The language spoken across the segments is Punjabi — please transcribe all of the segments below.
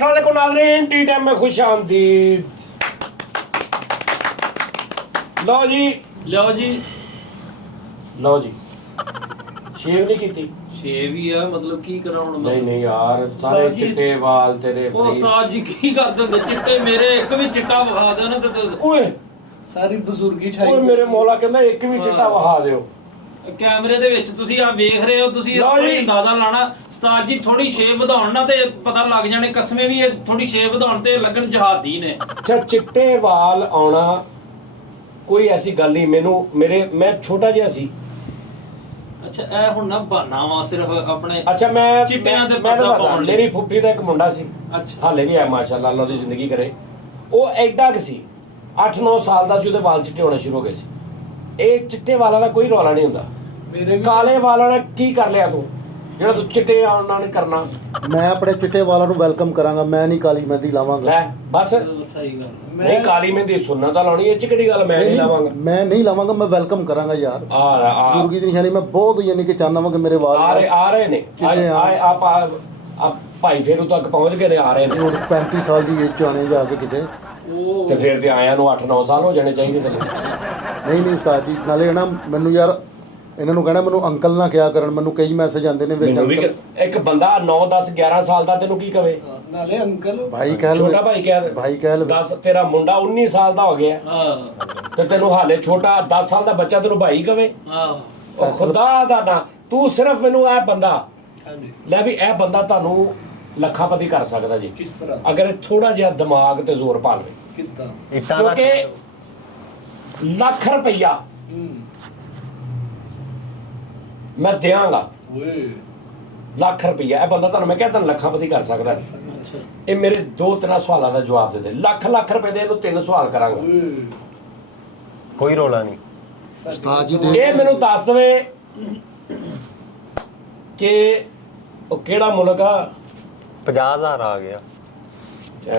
अस्सलाम वालेकुम नाज़रीन, टी टाइम में खुश आमदीद। लो जी शेव नहीं की शेव ही है मतलब की करा हुण नहीं नहीं यार सारे चिट्टे वाल तेरे ओ उस्ताद जी की कर दिंदे चिट्टे मेरे एक भी चिट्टा विखा दे ना ते ओए सारी बजुर्गी छाई ओए मेरे मौला कहंदा एक भी चिट्टा विखा दियो कैमरे ਦੇ ਵਿੱਚ ਤੁਸੀਂ ਆ ਵੇਖ ਰਹੇ ਹੋ ਤੁਸੀਂ ਆਪਣੀ ਅੰਦਾਜ਼ਾ ਲਾਣਾ ਉਸਤਾਦ ਜੀ ਥੋੜੀ ਸ਼ੇਪ ਵਧਾਉਣ ਨਾ ਤੇ ਪਤਾ ਲੱਗ ਜਾਣੇ ਕਸਮੇ ਵੀ ਇਹ ਥੋੜੀ ਸ਼ੇਪ ਵਧਾਉਣ ਤੇ ਲੱਗਣ ਜਹਾਦੀ ਨੇ ਅੱਛਾ ਚਿੱਟੇ ਵਾਲ ਆਉਣਾ ਕੋਈ ਐਸੀ ਗੱਲ ਨਹੀਂ ਮੈਨੂੰ ਮੇਰੇ ਮੈਂ ਛੋਟਾ ਜਿਹਾ ਸੀ ਅੱਛਾ ਇਹ ਹੁਣ ਨਾ ਬਹਾਨਾ ਵਾ ਸਿਰਫ ਆਪਣੇ ਅੱਛਾ ਮੈਂ ਚਿੱਟਿਆਂ ਦੇ ਮੈਂ ਪਰਦਾ ਪਾਉਣ ਲਈ ਮੇਰੀ ਫੁੱਫੀ ਦਾ ਇੱਕ ਮੁੰਡਾ ਸੀ ਅੱਛਾ ਹਾਲੇ ਵੀ ਹੈ ਮਾਸ਼ਾਅੱਲਾ ਅੱਲਾਹ ਦੀ ਜ਼ਿੰਦਗੀ ਕਰੇ ਉਹ ਐਡਾ ਕਿ ਸੀ 8-9 ਸਾਲ ਦਾ ਸੀ ਉਹਦੇ ਵਾਲ ਚਿੱਟੇ ਹੋਣੇ ਸ਼ੁਰੂ ਹੋ ਗਏ ਸੀ ਇਹ ਚਿੱਟੇ ਵਾਲਾਂ ਦਾ ਕੋਈ ਰੌਲਾ ਨਹੀਂ ਹੁੰਦਾ ਮੇਰੇ ਵੀ ਕਾਲੇ ਵਾਲਾਂ ਨੇ ਕੀ ਕਰ ਲਿਆ ਤੂੰ ਜਿਹੜਾ ਤੂੰ ਚਿੱਟੇ ਆਉਣਾ ਨਹੀਂ ਕਰਨਾ ਮੈਂ ਆਪਣੇ ਚਿੱਟੇ ਵਾਲਾਂ ਨੂੰ ਵੈਲਕਮ ਕਰਾਂਗਾ ਮੈਂ ਨਹੀਂ ਕਾਲੀ ਮਹਿੰਦੀ ਲਾਵਾਂਗਾ ਲੈ ਬਸ ਸਹੀ ਗੱਲ ਨਹੀਂ ਕਾਲੀ ਮਹਿੰਦੀ ਸੁਣਨਾ ਤਾਂ ਲਾਉਣੀ ਇਹ ਚ ਕਿਹੜੀ ਗੱਲ ਮੈਂ ਨਹੀਂ ਲਾਵਾਂਗਾ ਮੈਂ ਨਹੀਂ ਲਾਵਾਂਗਾ ਮੈਂ ਵੈਲਕਮ ਕਰਾਂਗਾ ਯਾਰ ਆ ਬਜ਼ੁਰਗੀ ਦੀ ਨਿਸ਼ਾਨੀ ਮੈਂ ਬਹੁਤ ਯਾਨੀ ਕਿ ਚਾਹੁੰਦਾ ਵਾਂ ਕਿ ਮੇਰੇ ਵਾਲ ਆ ਰਹੇ ਨੇ ਆ ਭਾਈ ਫੇਰੂ ਤੱਕ ਪਹੁੰਚ ਗਏ ਨੇ ਆ ਰਹੇ ਨੇ 35 ਸਾਲ ਦੀ ਏਜ ਚ ਆਣੇ ਜਾ ਕੇ ਕਿਤੇ ਉਹ ਤੇ ਫਿਰ ਤੇ ਆਇਆਂ ਨੂੰ 8-9 ਸਾਲ ਹੋ ਜਾਣੇ ਚਾਹੀਦੇ ਤੈਨੂੰ ਨਹੀਂ ਉਸਤਾਦ ਜੀ ਨਾਲੇ ਨਾ ਮੈਨੂੰ ਯਾਰ ਇਹਨਾਂ ਨੂੰ ਕਹਿਣਾ ਮੈਨੂੰ ਅੰਕਲ ਨਾ ਕਿਹਾ ਕਰਨ ਮੈਨੂੰ ਕਈ ਮੈਸੇਜ ਆਉਂਦੇ ਨੇ ਵਿੱਚ ਮੈਨੂੰ ਵੀ ਇੱਕ ਬੰਦਾ 9-10-11 ਸਾਲ ਦਾ ਤੈਨੂੰ ਕੀ ਕਵੇ ਨਾਲੇ ਅੰਕਲ ਭਾਈ ਕਹਿ ਲਵੇ ਛੋਟਾ ਭਾਈ ਕਹਿ ਭਾਈ ਕਹਿ ਲਵੇ 10 ਤੇਰਾ ਮੁੰਡਾ 19 ਸਾਲ ਦਾ ਹੋ ਗਿਆ ਹਾਂ ਤੇ ਤੈਨੂੰ ਹਾਲੇ ਛੋਟਾ 10 ਸਾਲ ਦਾ ਬੱਚਾ ਤੈਨੂੰ ਭਾਈ ਕਵੇ ਹਾਂ ਉਹ ਖੁਦਾ ਦਾ ਨਾ ਤੂੰ ਸਿਰਫ ਮੈਨੂੰ ਇਹ ਬੰਦਾ ਹਾਂਜੀ ਲੈ ਵੀ ਇਹ ਬੰਦਾ ਤੁਹਾਨੂੰ ਲੱਖਾਪਤੀ ਕਰ ਸਕਦਾ ਜੀ ਕਿਸ ਤਰ੍ਹਾਂ ਅਗਰ ਥੋੜਾ ਜਿਹਾ ਦਿਮਾਗ ਤੇ ਜ਼ੋਰ ਪਾ ਲਵੇ ਕਿੱਦਾਂ ਕਿਉਂਕਿ ਲੱਖ ਰੁਪਈਆ ਮੈਂ ਦਿਆਂਗਾ ਓਏ ਲੱਖ ਰੁਪਈਆ ਇਹ ਬੰਦਾ ਤੁਹਾਨੂੰ ਮੈਂ ਕਹਿੰਦਾ ਲੱਖਾਪਤੀ ਕਰ ਸਕਦਾ ਅੱਛਾ ਇਹ ਮੇਰੇ 2-3 ਸਵਾਲਾਂ ਦਾ ਜਵਾਬ ਦੇ ਦੇ ਲੱਖ ਰੁਪਏ ਦੇ ਇਹਨੂੰ 3 ਸਵਾਲ ਕਰਾਂਗਾ ਓਏ ਕੋਈ ਰੋਲਾ ਨਹੀਂ ਉਸਤਾਦ ਜੀ ਇਹ ਮੈਨੂੰ ਦੱਸ ਦੇਵੇ ਕਿ ਉਹ ਕਿਹੜਾ ਮੁਲਕ ਆ 50,000 ਆ ਗਿਆ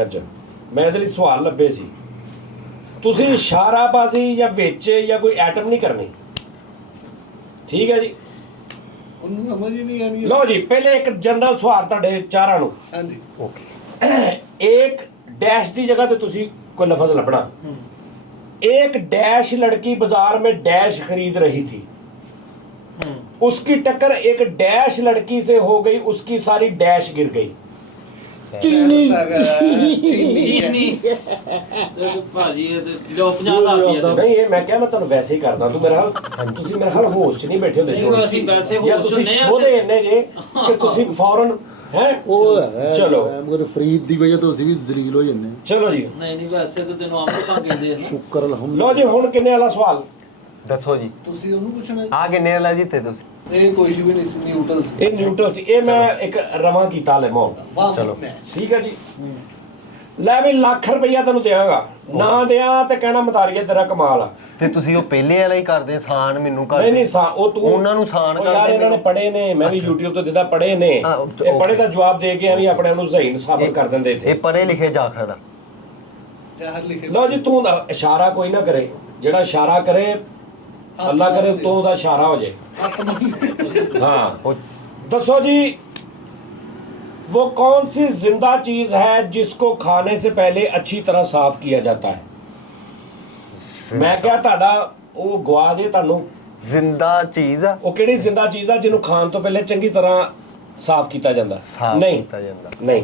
ਅੱਜ ਮੈਂ ਇਹਦੇ ਲਈ ਸਵਾਲ ਲੱਭੇ ਸੀ ਤੁਸੀਂ ਇਸ਼ਾਰਾਬਾਜ਼ੀ ਜਾਂ ਵਿੱਚ ਜਾਂ ਕੋਈ ਐਟਮ ਨਹੀਂ ਕਰਨੀ ਠੀਕ ਹੈ ਜੀ ਉਹਨੂੰ ਸਮਝ ਹੀ ਨਹੀਂ ਆਣੀ ਲਓ ਜੀ ਪਹਿਲੇ ਇੱਕ ਜਨਰਲ ਸਵਾਲ ਤੁਹਾਡੇ ਚਾਰਾਂ ਨੂੰ ਹਾਂਜੀ ਓਕੇ एक डैश की जगह पे तुसी कोई लफ्ज लभना एक डैश लड़की बाजार में डैश खरीद रही थी उसकी टक्कर एक डैश लड़की से हो गई उसकी सारी डैश गिर गई ਚੀਨੀ ਭਾਜੀ ਇਹ ਤੇ ਜੋ 50,000 ਦੀ नहीं ये मैं क्या मैं तुहानू वैसे ही करदा तू मेरा हाल तुसी मेरा हाल होश च नहीं बैठे होंदे नहीं, शो ਅਸੀਂ ਵੈਸੇ या ਹੋਸ਼ ਚ तुसी ਨਹੀਂ, शो ਅਸੀਂ- दे इन्ने जे कि तुसी फौरन हैं ਉਹ ਹੈ ਚਲੋ। ਮਗਰ ਫਰੀਦ ਦੀ ਵਜ੍ਹਾ ਤੋਂ ਅਸੀਂ ਵੀ ਜ਼ਲੀਲ ਹੋ ਜੰਨੇ चलो जी ਨਹੀਂ ਨਹੀਂ ਵੈਸੇ ਤਾਂ ਤੈਨੂੰ ਆਪ ਤਾਂ ਕਹਿੰਦੇ ਆ ਨਾ ਸ਼ੁਕਰ लो ਅਲਹਮਦੁਲਿਲਾ जी हुण किन्ने वाला सवाल ਦੱਸੋ ਜੀ ਤੁਸੀਂ ਉਹਨੂੰ ਪੁੱਛਣਾ ਆ ਕਿੰਨੇ ਵਾਲਾ ਜਿੱਤੇ ਤੁਸੀਂ ਇਹ ਕੋਈ ਵੀ ਨਹੀਂ ਸੀ ਨਿਊਟਰਲ ਸੀ ਇਹ ਨਿਊਟਰਲ ਸੀ ਇਹ ਮੈਂ ਇੱਕ ਰਵਾਂ ਕੀਤਾ ਲੈ ਮੋਂ ਵਾਹ ਚਲੋ। ਠੀਕ ਹੈ ਜੀ ਲੈ ਵੀ ਲੱਖ ਰੁਪਈਆ ਤੈਨੂੰ ਦੇਵਾਂਗਾ ਨਾ ਦਿਆਂ ਤੇ ਕਹਿਣਾ ਮਤਾਰੀਏ ਤੇਰਾ ਕਮਾਲ ਆ ਤੇ ਤੁਸੀਂ ਉਹ ਪਹਿਲੇ ਵਾਲਾ ਹੀ ਕਰਦੇ ਸਾਨ ਮੈਨੂੰ ਕਰ ਨਹੀਂ ਨਹੀਂ ਉਹ ਤੂੰ ਉਹਨਾਂ ਨੂੰ ਸਾਨ ਉਹ ਯਾਰ ਕਰਦੇ ਇਹਨਾਂ ਨੇ ਪੜੇ ਨੇ ਮੈਂ ਵੀ YouTube ਤੋਂ ਦਿੱਤਾ ਪੜੇ ਨੇ ਹਾਂ, ਇਹ ਪੜੇ ਦਾ ਜਵਾਬ ਦੇ ਕੇ ਐਵੇਂ ਆਪਣੇ ਆਪ ਨੂੰ ਸਹੀ ਸਾਬਤ ਕਰ ਦਿੰਦੇ ਇੱਥੇ ਇਹ ਪੜੇ ਲਿਖੇ ਜਾਖੜ ਚਾਹਰ ਲਿਖੇ ਲਓ ਜੀ ਤੂੰ ਦਾ ਇਸ਼ਾਰਾ ਕੋਈ ਨਾ ਕਰੇ ਜਿਹੜਾ ਇਸ਼ਾਰਾ ਕਰੇ ਅੱਲਾ ਕਰੇ ਤੋਂ ਉਹਦਾ ਇਸ਼ਾਰਾ ਹੋ ਜਾਏ ਹਾਂ ਉਹ दसो जी वो कौन सी जिंदा चीज है जिसको खाने से पहले अच्छी तरह साफ किया जाता है मैं क्या ਤੁਹਾਡਾ ਉਹ ਗਵਾ ਦੇ ਤੁਹਾਨੂੰ ਜ਼ਿੰਦਾ ਚੀਜ਼ ਆ ਉਹ ਕਿਹੜੀ ਜ਼ਿੰਦਾ ਚੀਜ਼ ਆ ਜਿਹਨੂੰ ਖਾਣ ਤੋਂ ਪਹਿਲੇ ਚੰਗੀ ਤਰ੍ਹਾਂ ਸਾਫ਼ ਕੀਤਾ ਜਾਂਦਾ ਸਾਫ਼ ਨਹੀਂ ਕੀਤਾ ਜਾਂਦਾ ਨਹੀਂ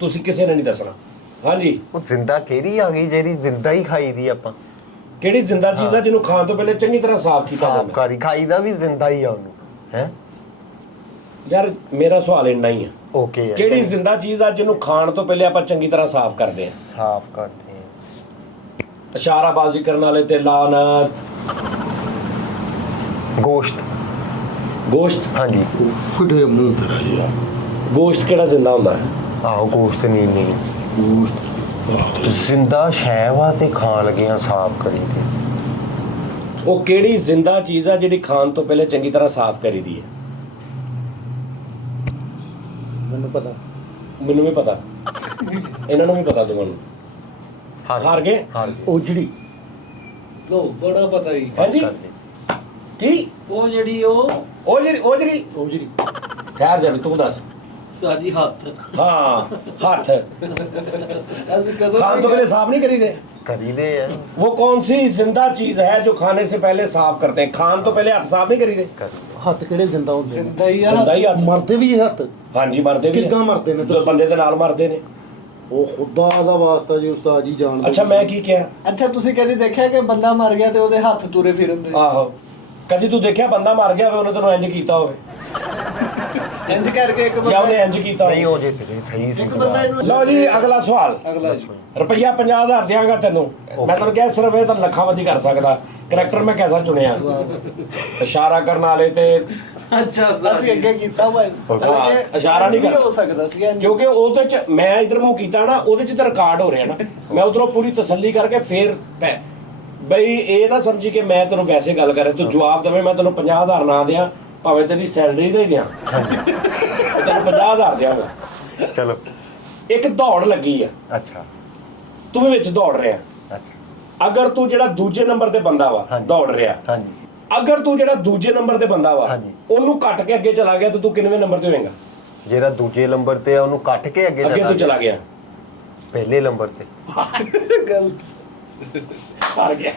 ਤੁਸੀਂ ਕਿਸੇ ਨੇ ਨਹੀਂ ਦੱਸਣਾ ਹਾਂਜੀ ਉਹ ਜ਼ਿੰਦਾ ਕਿਹੜੀ ਆ ਗਈ ਜਿਹੜੀ ਜ਼ਿੰਦਾ ਹੀ ਖਾਈ ਦੀ ਆਪਾਂ ਕਿਹੜੀ ਜ਼ਿੰਦਾ ਚੀਜ਼ ਆ ਜਿਹਨੂੰ ਖਾਣ ਤੋਂ ਪਹਿਲੇ ਚੰਗੀ ਤਰ੍ਹਾਂ ਸਾਫ਼ ਕੀਤਾ ਸਾਫ ਜਾਂਦਾ ਕਰੀ ਖਾਈ ਦਾ ਵੀ ਜ਼ਿੰਦਾ ਹੀ ਆ ਉਹਨੂੰ ਹੈ ਯਾਰ ਮੇਰਾ ਸਵਾਲ ਇੰਨਾ ਹੀ ਆ ਓਕੇ ਕਿਹੜੀ ਜ਼ਿੰਦਾ ਚੀਜ਼ ਆ ਜਿਹਨੂੰ ਖਾਣ ਤੋਂ ਪਹਿਲੇ ਆਪਾਂ ਚੰਗੀ ਤਰ੍ਹਾਂ ਸਾਫ਼ ਕਰਦੇ ਆ ਸਾਫ ਕਰਦੇ ਆ ਇਸ਼ਾਰਾਬਾਜ਼ੀ ਕਰਨ ਵਾਲੇ ਤੇ ਲਾਨਤ ਗੋਸ਼ਤ ਗੋਸ਼ਤ ਹਾਂਜੀ ਫੁੱਟੇ ਮੂੰਹ ਤੇਰਾ ਯਾਰ ਗੋਸ਼ਤ ਕਿਹੜਾ ਜ਼ਿੰਦਾ ਹੁੰਦਾ ਹੈ ਆਹੋ ਗੋਸ਼ਤ ਨਹੀਂ ਗੋਸ਼ਤ ਜ਼ਿੰਦਾ ਸ਼ੈ ਵਾ ਤੇ ਖਾਣ ਲੱਗਿਆ ਸਾਫ ਕਰੀ ਦੀ ਉਹ ਕਿਹੜੀ ਜ਼ਿੰਦਾ ਚੀਜ਼ ਆ ਜਿਹੜੀ ਖਾਣ ਤੋਂ ਪਹਿਲੇ ਚੰਗੀ ਤਰ੍ਹਾਂ ਸਾਫ਼ ਕਰੀਦੀ ਹੈ ਮੈਨੂੰ ਪਤਾ ਮੈਨੂੰ ਵੀ ਪਤਾ ਇਹਨਾਂ ਨੂੰ ਵੀ ਪਤਾ ਦੋਵਾਂ ਨੂੰ ਹਾਰ ਗਏ ਹਾਰ ਗਏ ਉਜੜੀ ਲੋ ਬੜਾ ਪਤਾ ਹੀ ਹਾਂਜੀ ਕਰਦੇ। ਕੀ ਉਹ ਜਿਹੜੀ ਉਹ ਉਹ ਜਿਹੜੀ ਉਜੜੀ ਖੈਰ ਜਾ ਵੀ ਤੂੰ ਦੱਸ ਸਾਜੀ ਹੱਥ ਹਾਂ ਹੱਥ ਅਸੀਂ ਕਦੋਂ खान तो पहले साफ नहीं करीदे ਕਰੀਦੇ ਆ वो कौन सी जिंदा चीज है जो खाने से पहले साफ करते हैं खान तो पहले हाथ साफ नहीं करीदे ਹੱਥ ਕਿਹੜੇ ਜ਼ਿੰਦਾ ਹੁੰਦੇ ਨੇ? ਜ਼ਿੰਦਾ ਹੀ ਆ जिंदा ही हाथ ਮਰਦੇ ਵੀ ਇਹ ਹੱਥ हाँ जी मरते भी ਕਿੱਦਾਂ ਮਰਦੇ ਨੇ जो ਦੱਸੋ? बंदे ਦੇ ਨਾਲ ਮਰਦੇ ਨੇ ਉਹ ਖੁਦਾ ਦਾ ਵਾਸਤਾ ਜੀ ਉਸਤਾਦ ਜੀ ਜਾਣਦੇ ਅੱਛਾ ਮੈਂ ਕੀ ਕਿਹਾ ਅੱਛਾ ਤੁਸੀਂ ਕਦੀ ਦੇਖਿਆ ਕਿ ਬੰਦਾ ਮਰ ਗਿਆ ਤੇ ਉਹਦੇ ਹੱਥ ਤੁਰੇ ਫਿਰਦੇ ਆਹੋ ਕਦੀ ਤੂੰ ਦੇਖਿਆ ਬੰਦਾ ਮਰ ਗਿਆ ਹੋਵੇ ਉਹਨੇ ਤੈਨੂੰ ਇੰਜ ਕੀਤਾ ਹੋਵੇ ਇੰਜ ਕਰਕੇ ਇੱਕ ਜਾਂ ਬੰਦਾ ਉਹਨੇ ਇੰਜ ਕੀਤਾ ਨਹੀਂ ਹੋਵੇ ਹੋ ਜੇ ਤੇਰੇ ਸਹੀ ਇੱਕ ਸੀ ਬੰਦਾ ਇਹਨੂੰ ਲਓ ਜੀ ਅਗਲਾ ਸਵਾਲ ਅਗਲਾ ਜੀ ਰੁਪਈਆ 50000 ਦਿਆਂਗਾ ਤੈਨੂੰ ਮੈਂ ਤੈਨੂੰ ਕਿਹਾ ਸਿਰਫ ਇਹ ਤਾਂ ਲੱਖਾਂ ਵਧੀ ਕਰ ਸਕਦਾ ਕਰੈਕਟਰ ਮੈਂ ਕੈਸਾ ਚੁਣਿਆ ਇਸ਼ਾਰਾ ਕਰਨ ਵਾਲੇ ਤੇ ਅੱਛਾ ਅਸੀਂ ਅੱਗੇ ਕੀਤਾ ਵਾ ਹਾਂ, ਇਸ਼ਾਰਾ ਨਹੀਂ ਕਰਨਾ। ਹੋ ਸਕਦਾ ਸੀ ਇੰਜ। ਕਿਉਂਕਿ ਉਹਦੇ ਚ ਮੈਂ ਇਧਰ ਮੂੰਹ ਕੀਤਾ ਨਾ ਉਹਦੇ ਚ ਤਾਂ ਰਿਕਾਰਡ ਹੋ ਰਿਹਾ ਨਾ ਮੈਂ ਉਧਰੋਂ ਪੂਰੀ ਤਸੱਲੀ ਕਰਕੇ ਫੇਰ ਬਈ ਇਹ ਨਾ ਸਮਝੀ ਕਿ ਮੈਂ ਤੈਨੂੰ ਵੈਸੇ ਗੱਲ ਕਰ ਰਿਹਾ ਤੂੰ ਜਵਾਬ ਦੇਵੇਂ ਮੈਂ ਤੈਨੂੰ 50000 ਨਾ ਦਿਆਂ ਭਾਵੇਂ ਤੇਰੀ ਸੈਲਰੀ ਦੇ ਹੀ ਦਿਆਂ ਤੈਨੂੰ 50000 ਦਿਆਂਗਾ ਚਲੋ ਇੱਕ ਦੌੜ ਲੱਗੀ ਆ ਅੱਛਾ ਤੂੰ ਵੀ ਵਿੱਚ ਦੌੜ ਰਿਹਾ ਅੱਛਾ ਅਗਰ ਤੂੰ ਜਿਹੜਾ ਦੂਜੇ ਨੰਬਰ ਤੇ ਬੰਦਾ ਵਾ ਹਾਂਜੀ। ਦੌੜ ਰਿਹਾ ਹਾਂਜੀ ਅਗਰ ਤੂੰ ਜਿਹੜਾ ਦੂਜੇ ਨੰਬਰ ਤੇ ਬੰਦਾ ਵਾ ਹਾਂਜੀ। ਉਹਨੂੰ ਕੱਟ ਕੇ ਅੱਗੇ ਚਲਾ ਗਿਆ ਤਾਂ ਤੂੰ ਕਿੰਨਵੇਂ ਨੰਬਰ ਤੇ ਹੋਏਗਾ ਜਿਹੜਾ ਦੂਜੇ ਨੰਬਰ ਤੇ ਆ ਉਹਨੂੰ ਕੱਟ ਕੇ ਅੱਗੇ ਅੱਗੇ ਤੂੰ ਚਲਾ ਗਿਆ ਪਹਿਲੇ ਨੰਬਰ ਤੇ ਗਲਤ ਹਾਰ ਗਿਆ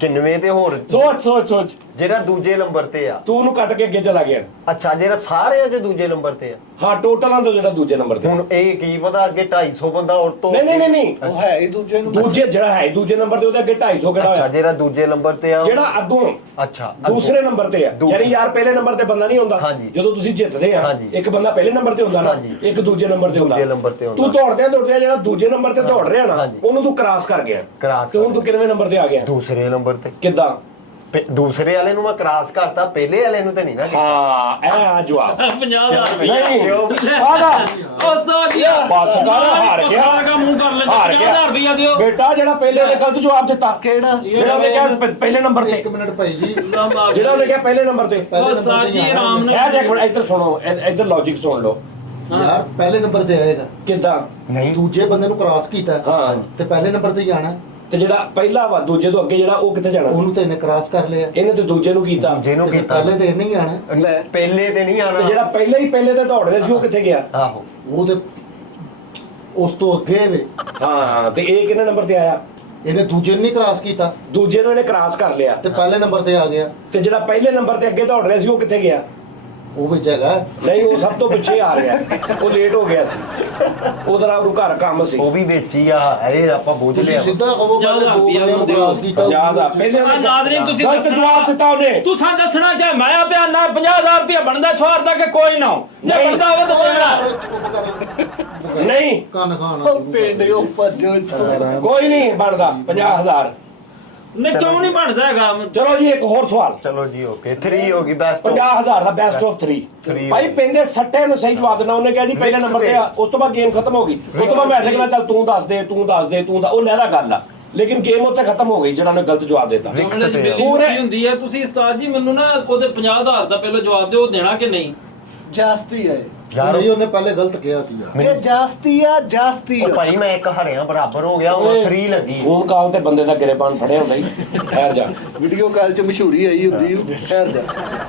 ਕਿੰਨਵੇਂ ਤੇ ਹੋਰ ਸੋਚ ਜਿਹੜਾ ਦੂਜੇ ਨੰਬਰ ਤੇ ਆ ਤੂੰ ਉਹਨੂੰ ਕੱਟ ਕੇ ਅੱਗੇ ਚਲਾ ਗਿਆ ਅੱਛਾ ਜਿਹੜਾ ਸਾਰੇ ਜੋ ਦੂਜੇ ਨੰਬਰ ਤੇ ਆ ਹਾਂ ਟੋਟਲਾਂ ਤੋਂ ਜਿਹੜਾ ਦੂਜੇ ਨੰਬਰ ਤੇ ਹੁਣ ਇਹ ਕੀ ਪਤਾ ਅੱਗੇ 250 ਬੰਦਾ ਔਰ ਤੋਂ ਨਹੀਂ ਉਹ ਹੈ ਇਹ ਦੂਜੇ ਨੂੰ ਦੂਜੇ ਜਿਹੜਾ ਹੈ ਦੂਜੇ ਨੰਬਰ ਤੇ ਉਹਦੇ ਅੱਗੇ 250 ਕਿਹੜਾ ਅੱਛਾ ਹੋਇਆ ਜਿਹੜਾ ਦੂਜੇ ਨੰਬਰ ਤੇ ਆ ਜਿਹੜਾ ਅੱਗੋਂ ਅੱਛਾ ਦੂਸਰੇ ਨੰਬਰ ਤੇ ਆ ਦੂਸਰੇ। ਯਾਨੀ ਯਾਰ ਪਹਿਲੇ ਨੰਬਰ ਤੇ ਬੰਦਾ ਨਹੀਂ ਹੁੰਦਾ ਹਾਂਜੀ। ਜਦੋਂ ਤੁਸੀਂ ਜਿੱਤਦੇ ਆ ਹਾਂਜੀ। ਇੱਕ ਬੰਦਾ ਪਹਿਲੇ ਨੰਬਰ ਤੇ ਹੁੰਦਾ ਨਾ ਹਾਂਜੀ। ਇੱਕ ਦੂਜੇ ਨੰਬਰ ਤੇ ਹੁੰਦਾ ਦੂਜੇ ਨੰਬਰ ਤੇ ਹੁੰਦਾ। ਤੂੰ ਦੌੜਦਿਆਂ ਜਿਹੜਾ ਦੂਜੇ ਨੰਬਰ ਤੇ ਦੌੜ ਰਿਹਾ ਨਾ ਹਾਂਜੀ। ਉਹਨੂੰ ਤੂੰ ਕ੍ਰਾਸ ਕਰ ਗਿਆ ਕ੍ਰਾਸ ਤੇ ਹੁਣ ਕਰ ਤੂੰ ਕਿੰਨਵੇਂ ਨੰਬਰ ਤੇ ਆ ਗਿਆ ਦੂਸਰੇ ਨੰਬਰ ਤੇ ਕਿੱਦਾਂ ਦੂਸਰੇ ਵਾਲੇ ਨੂੰ ਮੈਂ ਕ੍ਰਾਸ ਕਰਤਾ ਪਹਿਲੇ ਵਾਲੇ ਨੂੰ ਤੇ ਨਹੀਂ ਨਾ ਕੀਤਾ। ਹਾਂ ਇਹ ਆ ਜਵਾਬ 50000 ਰੁਪਏ ਨਹੀਂ ਆਦਾ ਉਸਤਾਦ ਜੀ ਬਸ ਕਰ ਹਾਰ ਗਿਆ ਦਾ ਮੂੰਹ ਕਰ ਲੈ ਹਾਰ 50000 ਰੁਪਏ ਦਿਓ ਬੇਟਾ ਜਿਹੜਾ ਪਹਿਲੇ ਨੇ ਗਲਤ ਜਵਾਬ ਦਿੱਤਾ ਕਿਹੜਾ ਜਿਹੜਾ ਉਹਨੇ ਕਿਹਾ ਪਹਿਲੇ ਨੰਬਰ ਤੇ ਇੱਕ ਮਿੰਟ ਭਾਈ ਜੀ ਜਿਹੜਾ ਉਹਨੇ ਕਿਹਾ ਪਹਿਲੇ ਨੰਬਰ ਤੇ ਪਹਿਲੇ ਉਸਤਾਦ ਨੰਬਰ ਤੇ ਜੀ ਜਾਣਾ। ਆਰਾਮ ਨਾਲ ਯਾਰ ਇੱਕ ਮਿੰਟ ਇੱਧਰ ਸੁਣੋ ਇੱਧਰ ਲੌਜੀਕ ਸੁਣ ਲਓ ਯਾਰ ਪਹਿਲੇ ਨੰਬਰ ਤੇ ਆਏਗਾ ਕਿੱਦਾਂ ਨਹੀਂ ਦੂਜੇ ਬੰਦੇ ਨੂੰ ਕ੍ਰਾਸ ਕੀਤਾ ਹਾਂ ਤੇ ਪਹਿਲੇ ਨੰਬਰ ਤੇ ਜਾਣਾ ਤੇ ਜਿਹੜਾ ਪਹਿਲਾ ਵਾ ਦੂਜੇ ਤੋਂ ਅੱਗੇ ਜਿਹੜਾ ਉਹ ਕਿੱਥੇ ਜਾਣਾ ਉਹਨੂੰ ਤੇ ਇਹਨੇ ਕ੍ਰਾਸ ਕਰ ਲਿਆ ਇਹਨੇ ਤੇ ਦੂਜੇ ਨੂੰ ਕੀਤਾ ਜਿਹਨੂੰ ਤੇ ਕੀਤਾ ਪਹਿਲੇ ਤੇ ਇਹਨੇ ਹੀ ਆਣਾ ਲੈ ਪਹਿਲੇ ਤੇ ਨਹੀਂ ਤੇ ਆਣਾ ਜਿਹੜਾ ਪਹਿਲੇ ਹੀ ਪਹਿਲੇ ਤੇ ਦੌੜ ਰਿਹਾ ਸੀ ਉਹ ਕਿੱਥੇ ਗਿਆ ਆਹੋ ਉਹ ਤੇ ਉਸ ਤੋਂ ਅੱਗੇ ਵੇ ਹਾਂ ਤੇ ਇਹ ਕਿੰਨੇ ਨੰਬਰ ਤੇ ਆਇਆ ਇਹਨੇ ਦੂਜੇ ਨੂੰ ਨਹੀਂ ਕ੍ਰਾਸ ਕੀਤਾ ਦੂਜੇ ਨੂੰ ਇਹਨੇ ਕ੍ਰਾਸ ਕਰ ਲਿਆ ਤੇ ਪਹਿਲੇ ਨੰਬਰ ਤੇ ਆ ਗਿਆ ਤੇ ਜਿਹੜਾ ਪਹਿਲੇ ਨੰਬਰ ਤੇ ਅੱਗੇ ਦੌੜ ਰਿਹਾ ਸੀ ਉਹ ਕਿੱਥੇ ਗਿਆ ਉਹ ਵਿੱਚ ਹੈਗਾ ਨਹੀਂ ਉਹ ਸਭ ਤੋਂ ਪਿੱਛੇ ਆ ਰਿਹਾ ਉਹ ਲੇਟ ਹੋ ਗਿਆ ਸੀ ਉਧਰ ਉਹ ਘਰ ਕੰਮ ਸੀ ਉਹ ਵੀ ਵਿੱਚ ਹੀ ਆ ਇਹ ਆਪਾਂ ਬੋਝ ਤੁਸੀਂ ਲਿਆ ਸਿੱਧਾ ਕਹੋ ਪਹਿਲੇ ਦੋ ਬੰਦਿਆਂ ਨੂੰ ਕ੍ਰਾਸ ਕੀਤਾ ਯਾਦ ਆ ਪਹਿਲੇ ਆ ਨਾਜ਼ਰੀਨ ਤੁਸੀਂ ਗਲਤ ਜਵਾਬ ਦਿੱਤਾ ਉਹਨੇ ਤੂੰ ਸਾਨੂੰ ਦੱਸਣਾ ਚਾਹ ਮੈਂ ਆ ਪਿਆ ਨਾ 50000 ਰੁਪਏ ਬਣਦਾ ਛੋੜ ਦਾ ਕਿ ਕੋਈ ਨਾ ਜੇ ਨਹੀਂ। ਬਣਦਾ ਹੋਵੇ ਤਾਂ ਦੇਣਾ ਨਹੀਂ ਕੰਨ ਖਾਣ ਉਹ ਪਿੰਡ ਉਹ ਭੱਜੋ ਇੱਥੋਂ। ਕੋਈ ਨਹੀਂ ਬਣਦਾ 50000 ਨਹੀਂ ਕਿਉਂ ਨਹੀਂ ਬਣਦਾ ਹੈਗਾ ਚਲੋ ਜੀ ਇੱਕ ਹੋਰ ਸਵਾਲ ਚਲੋ ਜੀ ਓਕੇ 3 ਹੋ ਗਈ best 50000 the best of 3 Three। ਭਾਈ ਪੈਂਦੇ ਸੱਟੇ ਨੂੰ ਸਹੀ ਜਵਾਬ ਦੇਣਾ ਉਹਨੇ ਕਿਹਾ ਜੀ ਪਹਿਲੇ Mix ਨੰਬਰ ਤੇ ਆ ਉਸ ਤੋਂ ਬਾਅਦ ਗੇਮ ਖਤਮ ਹੋ ਗਈ ਉਸ ਤੋਂ ਬਾਅਦ ਮੈਸੇਜ ਕਰਨਾ ਚੱਲ ਤੂੰ ਦੱਸ ਦੇ ਉਹ ਲੈਦਾ ਗੱਲ ਆ ਲੇਕਿਨ ਗੇਮ ਉੱਥੇ ਖਤਮ ਹੋ ਗਈ ਜਿਹੜਾ ਉਹਨੇ ਗਲਤ ਜਵਾਬ ਦਿੱਤਾ Mix ਮਾਮਲੇ 'ਚ ਤੇ ਆ। ਬਿੱਲੀ ਪੂਰੇ- ਕੀ ਹੁੰਦੀ ਹੈ ਤੁਸੀਂ ਉਸਤਾਦ ਜੀ ਮੈਨੂੰ ਨਾ ਉਹਦੇ 50000 ਦਾ ਪਹਿਲਾਂ ਜਵਾਬ ਦਿਓ ਉਹ ਦੇਣਾ ਕਿ ਨਹੀਂ ਜਾਸਤੀ ਹੈ ਯਾਰ ਨਹੀਂ ਉਹਨੇ ਪਹਿਲੇ ਗਲਤ ਕਿਹਾ ਸੀ ਯਾਰ ਇਹ ਜਾਸਤੀ ਆ ਜਾਸਤੀ ਉਹ ਆ ਭਾਈ ਮੈਂ ਇੱਕ ਹਰਿਆ ਬਰਾਬਰ ਹੋ ਗਿਆ ਹੁਣ 3 ਲੱਗੀ ਫੋਨ ਕਾਲ ਤੇ ਬੰਦੇ ਦਾ ਗਿਰੇਬਾਨ ਫੜਿਆ ਹੁੰਦਾ ਹੀ ਠਹਿਰ ਜਾ ਵੀਡੀਓ ਕਾਲ 'ਚ ਮਸ਼ਹੂਰੀ ਆਈ ਹੁੰਦੀ ਖੈਰ ਜਾ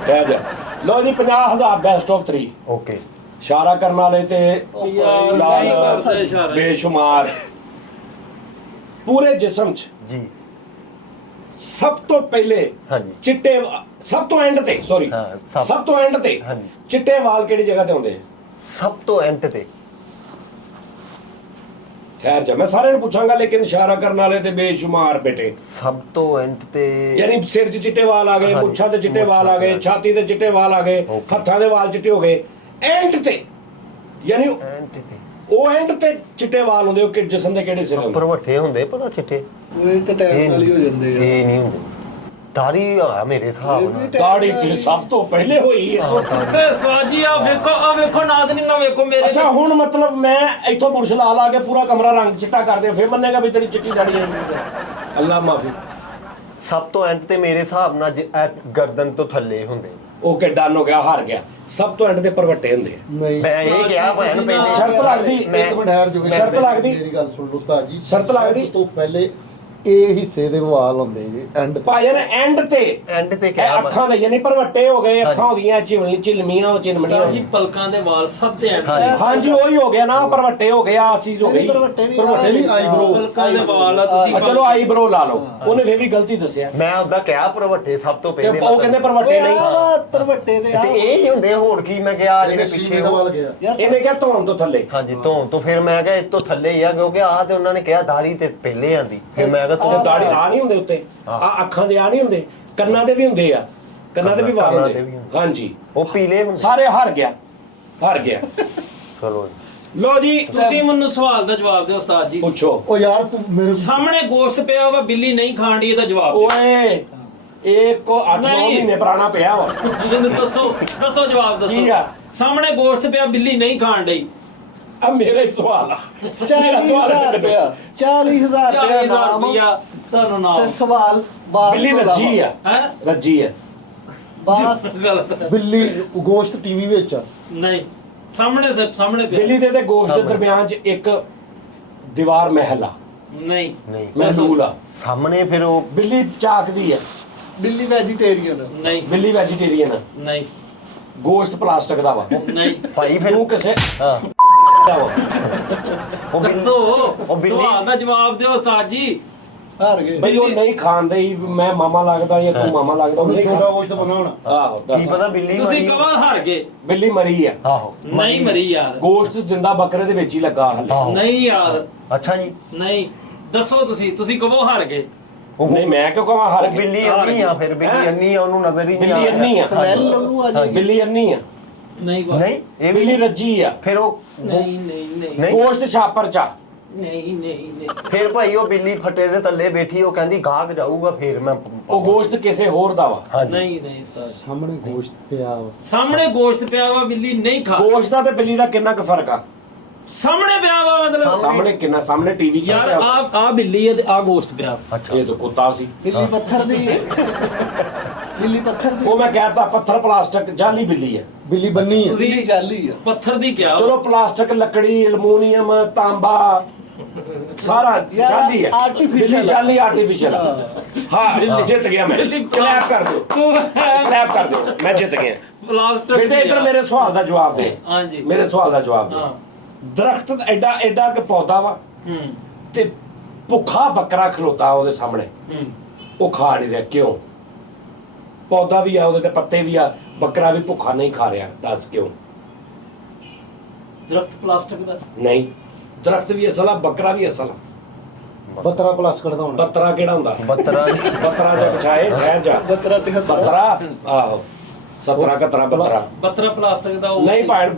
ਠਹਿਰ ਜਾ ਲਓ ਜੀ 50000 ਬੈਸਟ ਆਫ 3 ਓਕੇ ਇਸ਼ਾਰਾ ਕਰਨ ਵਾਲੇ ਤੇ ਯਾਰ ਲਾਲ ਨਹੀਂ ਦੱਸਦਾ ਇਸ਼ਾਰਾ। ਬੇਸ਼ੁਮਾਰ ਪੂਰੇ ਜਿਸਮ 'ਚ ਜੀ ਸਭ ਤੋਂ ਪਹਿਲੇ ਹਾਂਜੀ ਚਿੱਟੇ ਸਭ ਤੋਂ ਐਂਡ ਤੇ ਸੌਰੀ ਹਾਂ, ਸਭ ਤੋਂ ਐਂਡ ਤੇ ਹਾਂਜੀ। ਚਿੱਟੇ ਵਾਲ ਕਿਹੜੀ ਜਗ੍ਹਾ ਤੇ ਹੁੰਦੇ ਆ ਸਭ ਤੋਂ ਐਂਡ ਤੇ ਖੈਰ ਜਾ ਮੈਂ ਸਾਰਿਆਂ ਨੂੰ ਪੁੱਛਾਂਗਾ ਲੇਕਿਨ ਇਸ਼ਾਰਾ ਕਰਨ ਵਾਲੇ ਤੇ ਬੇਸ਼ੁਮਾਰ ਬੇਟੇ ਸਭ ਤੋਂ ਐਂਡ ਤੇ ਯਾਨੀ ਸਿਰ 'ਚ ਚਿੱਟੇ ਵਾਲ ਆ ਗਏ ਹਾਂਜੀ, ਮੁੱਛਾਂ ਤੇ ਚਿੱਟੇ ਵਾਲ ਆ ਗਏ ਮੁੱਛਾਂ ਛਾਤੀ ਤੇ ਚਿੱਟੇ ਵਾਲ ਆ ਗਏ Okay। ਹੱਥਾਂ ਦੇ ਵਾਲ ਚਿੱਟੇ ਹੋ ਗਏ ਐਂਡ ਤੇ ਯਾਨੀ ਐਂਡ ਤੇ ਉਹ ਐਂਡ ਤੇ ਚਿੱਟੇ ਵਾਲ ਹੁੰਦੇ ਉਹ ਕਿ ਜਿਸਮ ਦੇ ਕਿਹੜੇ ਸਿਰੇ ਹੁੰਦੇ ਪਰਵੱਠੇ ਹੁੰਦੇ ਪਤਾ ਚਿੱਟੇ ਉਹ ਇਹ ਤਾਂ ਟਾਈਮ ਨਾਲ ਹੀ ਹੋ ਜਾਂਦੇ ਆ ਇਹ ਨਹੀਂ ਹੁੰਦੇ ਦਾੜੀ ਆ ਮੇਰੇ ਹਿਸਾਬ ਨਾਲ ਦਾੜੀ ਤੇ ਸਭ ਤੋਂ ਪਹਿਲੇ ਹੋਈ ਹੈ ਤੇ ਉਸਤਾਦ ਜੀ ਆ ਵੇਖੋ ਨਾਜ਼ਰੀਨ ਨਾ ਵੇਖੋ ਮੇਰੇ ਅੱਛਾ ਹੁਣ ਮਤਲਬ ਮੈਂ ਇੱਥੋਂ ਬੁਰਸ਼ ਲਾ ਕੇ ਪੂਰਾ ਕਮਰਾ ਰੰਗ ਚਿੱਟਾ ਕਰ ਦਿਆਂ ਫਿਰ ਮੰਨੇਗਾ ਵੀ ਤੇਰੀ ਚਿੱਟੀ ਦਾੜੀ ਹੈ ਅੱਲਾ ਮਾਫੀ ਸਭ ਤੋਂ ਐਂਡ ਤੇ ਮੇਰੇ ਹਿਸਾਬ ਨਾਲ ਗਰਦਨ ਤੋਂ ਥੱਲੇ ਹੁੰਦੇ ਓਕੇ ਡਨ ਹੋ ਗਿਆ ਹਾਰ ਗਿਆ ਸਭ ਤੋਂ ਐਂਡ ਤੇ ਪਰਵੱਟੇ ਹੁੰਦੇ ਆ ਨਹੀਂ ਮੈਂ ਇਹ ਕਿਹਾ ਭੈਣ ਪਹਿਲੇ ਸ਼ਰਤ ਲੱਗਦੀ ਮੈਂ- ਇੱਕ ਮਿੰਟ ਯਾਰ ਜੋ ਸ਼ਰਤ ਲੱਗਦੀ ਮੇਰੀ ਗੱਲ ਸੁਣ ਲਓ ਉਸਤਾਦ ਜੀ ਸ਼ਰਤ ਲੱਗਦੀ? ਸਭ ਤੋਂ ਪਹਿਲੇ ਇਹ ਹਿੱਸੇ ਦੇ ਵਾਲ ਹੁੰਦੇ ਜੀ ਐਂਡ ਭਾਜਨ ਐਂਡ ਤੇ ਐਂਡ ਤੇ ਇਹ ਕਿਹਾ ਅੱਖਾਂ ਦੇ ਯਾਨੀ ਪਰਵੱਟੇ ਹੋ ਗਏ, ਅੱਖਾਂ ਹੋ ਗਈਆਂ ਝਿਲਮੀਆਂ ਚਿਨਮਣੀਆਂ ਉਸਤਾਦ ਜੀ ਪਲਕਾਂ ਦੇ ਵਾਲ ਸਭ ਤੇ ਐਂਡ ਹਾਂਜੀ। ਹਾਂਜੀ ਉਹੀ ਹੋ ਗਿਆ ਨਾ, ਪਰਵੱਟੇ ਹੋ ਗਿਆ, ਆ ਚੀਜ਼ ਹੋ ਗਈ। ਪਰਵੱਟੇ ਨਹੀਂ ਪਰਵੱਟੇ ਨਹੀਂ ਆਈਬ੍ਰੋ ਪਲਕਾਂ ਦੇ ਵਾਲ ਆ ਤੁਸੀਂ ਚਲੋ ਆਈਬ੍ਰੋ ਲਾ ਲਓ, ਉਹਨੇ ਫੇਰ ਵੀ ਗਲਤੀ ਦੱਸਿਆ ਮੈਂ ਉਹਦਾ ਕਿਹਾ ਪਰਵੱਟੇ ਸਭ ਤੋਂ ਤੇ ਪਹਿਲੇ ਉਹ ਕਹਿੰਦੇ ਪਰਵੱਟੇ ਨਹੀਂ। ਪਰਵੱਟੇ ਤੇ ਤੇ ਇਹ ਹੀ ਹੁੰਦੇ ਹੋਰ ਕੀ ਮੈਂ ਕਿਹਾ ਜਿਹੜੇ ਪਿੱਛੇ ਦਾ ਵਾਲ ਗਿਆ ਯਾਰ ਇਹਨੇ ਕਿਹਾ ਧੌਣ ਤੋਂ ਥੱਲੇ। ਹਾਂਜੀ ਧੋਣ ਤੋਂ ਫਿਰ ਮੈਂ ਕਿਹਾ ਇਸ ਤੋਂ ਥੱਲੇ ਹੀ ਆ ਕਿਉਂਕਿ ਆਹ ਤੇ ਉਹਨਾਂ ਨੇ ਕਿਹਾ ਦਾੜੀ ਤੇ ਪਹਿਲੇ ਆਂਦੀ ਫਿਰ ਮੈਂ ਕਿਹਾ ਤੇ ਤੂੰ ਦਾੜੀ ਆ ਨਹੀਂ ਹੁੰਦੇ ਉੱਤੇ, ਆ ਅੱਖਾਂ ਦੇ ਆ ਨਹੀਂ ਹੁੰਦੇ, ਕੰਨਾਂ ਦੇ ਵੀ ਹੁੰਦੇ ਆ, ਕੰਨਾਂ ਦੇ ਵੀ ਵਾਲ ਕੰਨਾਂ ਦੇ ਹੁੰਦੇ। ਵੀ ਹੁੰਦੇ। ਹਾਂਜੀ ਉਹ ਪੀਲੇ ਹੁੰਦੇ ਸਾਰੇ ਹਾਰ ਗਿਆ। ਚਲੋ ਲੋ ਜੀ ਤੁਸੀਂ ਮੈਨੂੰ ਸਵਾਲ ਦਾ ਜਵਾਬ ਦਿਓ ਉਸਤਾਦ ਜੀ। ਪੁੱਛੋ। ਉਹ ਯਾਰ ਤੂੰ ਮੇਰੇ ਸਾਹਮਣੇ ਗੋਸ਼ਤ ਪਿਆ ਹੋਵੇ ਬਿੱਲੀ ਨਹੀਂ ਖਾਣ ਦੀ, ਇਹਦਾ ਜਵਾਬ ਦਿਓ। ਓਏ ਇਹ ਕੋ 8-9 ਨਹੀਂ। ਮਹੀਨੇ ਪੁਰਾਣਾ ਪਿਆ ਵਾ। ਮੈਨੂੰ ਦੱਸੋ ਜਵਾਬ ਕੀ ਦੱਸੋ। ਆ? ਸਾਹਮਣੇ ਗੋਸ਼ਤ ਪਿਆ ਬਿੱਲੀ ਨਹੀਂ ਖਾਣ ਡਈ। ਆ ਮੇਰਾ ਹੀ ਸਵਾਲ ਆ। 40,000 ਰੁਪਇਆ 40,000 ਰੁਪਇਆ 40,000 ਨਾਮ ਰੁਪਇਆ ਤੁਹਾਨੂੰ ਤੇ ਨਾਮ ਸਵਾਲ ਬਾਸ ਬਿੱਲੀ ਤੋਂ ਰੱਜੀ ਆ, ਹੈ ਰੱਜੀ ਆ। ਬਾਸ ਗਲਤ ਹੈ। ਬਿੱਲੀ ਗੋਸ਼ਤ ਟੀਵੀ ਵਿੱਚ ਆ ਨਹੀਂ ਸਾਹਮਣੇ ਪਿਆ ਬਿੱਲੀ ਦੇ ਤੇ ਗੋਸ਼ਤ ਦੇ ਦਰਮਿਆਨ ਚ ਇੱਕ ਦੀਵਾਰ ਮਹਿਲ ਆ, ਨਹੀਂ ਨਹੀਂ ਮਹਿਸੂਲ ਆ। ਸਾਹਮਣੇ ਫਿਰ ਉਹ ਬਿੱਲੀ ਚਾਕਦੀ ਆ, ਬਿੱਲੀ ਵੈਜੀਟੇਰੀਅਨ ਨਹੀਂ ਬਿੱਲੀ ਵੈਜੀਟੇਰੀਅਨ ਆ, ਨਹੀਂ ਗੋਸ਼ਤ ਪਲਾਸਟਿਕ ਦਾ ਵਾ। ਨਹੀਂ ਭਾਈ ਫਿਰ ਤੂੰ ਕਿਸੇ ਹਾਂ ਦਾ ਵਾ। ਉਹ ਬਿੱਲੀ ਦੱਸੋ ਉਹ ਬਿੱਲੀ ਸਵਾਲ ਦਾ ਜਵਾਬ ਦਿਓ ਉਸਤਾਦ ਜੀ। ਹਾਰ ਗਏ ਬਈ ਉਹ ਨਹੀਂ ਖਾਂਦੇ ਹੀ, ਮੈਂ ਮਾਮਾ ਲੱਗਦਾ ਜਾਂ ਤੂੰ ਮਾਮਾ ਲੱਗਦਾ, ਉਹ ਉਹਨੂੰ ਨਹੀਂ ਛੋਟਾ ਖਾਂਦਾ। ਗੋਸ਼ਤ ਬਣਾਉਣਾ ਆਹੋ ਕੀ ਦੱਸ। ਪਤਾ ਬਿੱਲੀ ਤੁਸੀਂ ਮਰੀ ਕਵਾ ਹਾਰ ਗਏ। ਬਿੱਲੀ ਮਰੀ ਆ, ਆਹੋ ਨਹੀਂ ਮਰੀ ਯਾਰ। ਗੋਸ਼ਤ ਜ਼ਿੰਦਾ ਬੱਕਰੇ ਦੇ ਵਿੱਚ ਹੀ ਲੱਗਾ ਹਲੇ। ਆਹੋ। ਨਹੀਂ ਯਾਰ ਅੱਛਾ ਜੀ ਨਹੀਂ ਦੱਸੋ ਤੁਸੀਂ ਕਵੋ ਹਾਰ ਗਏ। ਉਹ ਨਹੀਂ ਮੈਂ ਕਿਉਂ ਕਹਾਂ ਹਰ ਉਹ ਬਿੱਲੀ ਅੰਨੀ ਆ ਫਿਰ ਬਿੱਲੀ ਅੰਨੀ ਆ ਉਹਨੂੰ ਨਜ਼ਰ ਹੀ ਨਹੀਂ ਬਿੱਲੀ ਅੰਨੀ ਆ। ਸਮੈਲ ਉਹਨੂੰ ਆ ਜਾਏਗੀ ਬਿੱਲੀ ਅੰਨੀ ਆ, ਨਹੀਂ ਨਹੀਂ ਇਹ ਬਿੱਲੀ ਬਿੱਲੀ ਰੱਜੀ ਆ, ਫਿਰ ਉਹ ਨਹੀਂ ਨਹੀਂ ਨਹੀਂ ਨਹੀਂ ਗੋਸ਼ਤ ਛਾਪਰ ਚ ਆ। ਨਹੀਂ ਨਹੀਂ ਫਿਰ ਭਾਈ ਉਹ ਬਿੱਲੀ ਫੱਟੇ ਦੇ ਥੱਲੇ ਬੈਠੀ ਉਹ ਕਹਿੰਦੀ ਗਾਹਕ ਜਾਊਗਾ ਫਿਰ ਮੈਂ ਉਹ ਗੋਸ਼ਤ ਕਿਸੇ ਹੋਰ ਦਾ ਵਾ। ਹਾਂਜੀ ਨਹੀਂ ਉਸਤਾਦ। ਸਾਹਮਣੇ ਗੋਸ਼ਤ ਪਿਆ ਵਾ ਸਾਹਮਣੇ ਗੋਸ਼ਤ ਪਿਆ ਵਾ ਬਿੱਲੀ ਨਹੀਂ ਖਾ। ਗੋਸ਼ਤ ਦਾ ਤੇ ਬਿੱਲੀ ਦਾ ਕਿੰਨਾ ਕੁ ਫਰਕ ਆ? ਸਾਹਮਣੇ ਪਿਆ ਵਾ ਮਤਲਬ ਸਾਹਮਣੇ ਕਿੰਨਾ, ਸਾਹਮਣੇ ਟੀਵੀ ਚ ਯਾਰ ਪਿਆ। ਆ ਬਿੱਲੀ ਹੈ ਤੇ ਆ ਗੋਸ਼ਤ ਪਿਆ। ਅੱਛਾ ਇਹ ਤਾਂ ਕੁੱਤਾ ਸੀ। ਬਿੱਲੀ ਪੱਥਰ ਦੀ ਬਿੱਲੀ ਪੱਥਰ ਦੀ ਉਹ ਮੈਂ ਕਹਿਤਾ ਪੱਥਰ ਪਲਾਸਟਿਕ ਜਾਲੀ ਬਿੱਲੀ ਆ। ਬਿੱਲੀ ਬੰਨੀ ਆ ਬਿੱਲੀ ਜਾਲੀ ਆ ਪੱਥਰ ਦੀ ਕਿਹਾ ਚਲੋ ਪਲਾਸਟਿਕ, ਲੱਕੜੀ, ਐਲੂਮੀਨੀਅਮ, ਤਾਂਬਾ ਸਾਰਾ ਯਾਰ, ਜਾਲੀ ਹੈ। artificial ਬਿੱਲੀ ਜਾਲੀ ਆਰਟੀਫੀਸ਼ੀਅਲ ਹਾਂ ਜਿੱਤ ਗਿਆ ਮੈਂ। ਬਿੱਲੀ ਕਲੈਪ ਕਰ ਦਿਓ, ਕਲੈਪ ਕਰ ਦਿਓ, ਮੈਂ ਜਿੱਤ ਗਿਆ। ਪਲਾਸਟਿਕ ਬੇਟੇ ਇੱਧਰ ਮੇਰੇ ਸਵਾਲ ਦਾ ਜਵਾਬ ਦੇ। ਹਾਂਜੀ। ਮੇਰੇ ਸਵਾਲ ਦਾ ਜਵਾਬ ਹਾਂ ਦੇ। ਦਰਖਤ ਐਡਾ ਐਡਾ ਕਿ ਪੌਦਾ ਵਾ ਹੂੰ ਤੇ ਭੁੱਖਾ ਬੱਕਰਾ ਖਲੋਤਾ ਉਹਦੇ ਸਾਹਮਣੇ, ਹੂੰ ਉਹ ਖਾ ਨਹੀਂ ਰਿਹਾ। ਕਿਉਂ? ਪੌਦਾ ਵੀ ਆ, ਉਹਦੇ ਤੇ ਪੱਤੇ ਵੀ ਆ, ਬੱਕਰਾ ਵੀ ਭੁੱਖਾ ਨਹੀਂ ਖਾ ਰਿਹਾ। ਦੱਸ ਕਿਉਂ? ਦਰਖਤ ਪਲਾਸਟਿਕ ਦਾ ਨਹੀਂ, ਦਰਖਤ ਵੀ ਅਸਲ ਆ, ਬੱਕਰਾ ਵੀ ਅਸਲ ਆ। ਬੱਤਰਾ ਪਲਾਸਟਿਕ ਦਾ ਹੋਣਾ ਬੱਤਰਾ ਕਿਹੜਾ ਹੁੰਦਾ? ਬੱਤਰਾ ਬੱਤਰਾ ਜਾਂ ਪਛਾਏ ਠਹਿਰ ਜਾ। ਬੱਤਰਾ ਤੇ ਬੱਤਰਾ ਆਹੋ 17 ਕਤਰਾ ਬੱਤਰਾ ਬੱਤਰਾ ਪਲਾਸਟਿਕ ਦਾ ਉਹ ਨਹੀਂ ਸੀ। ਭਾਣ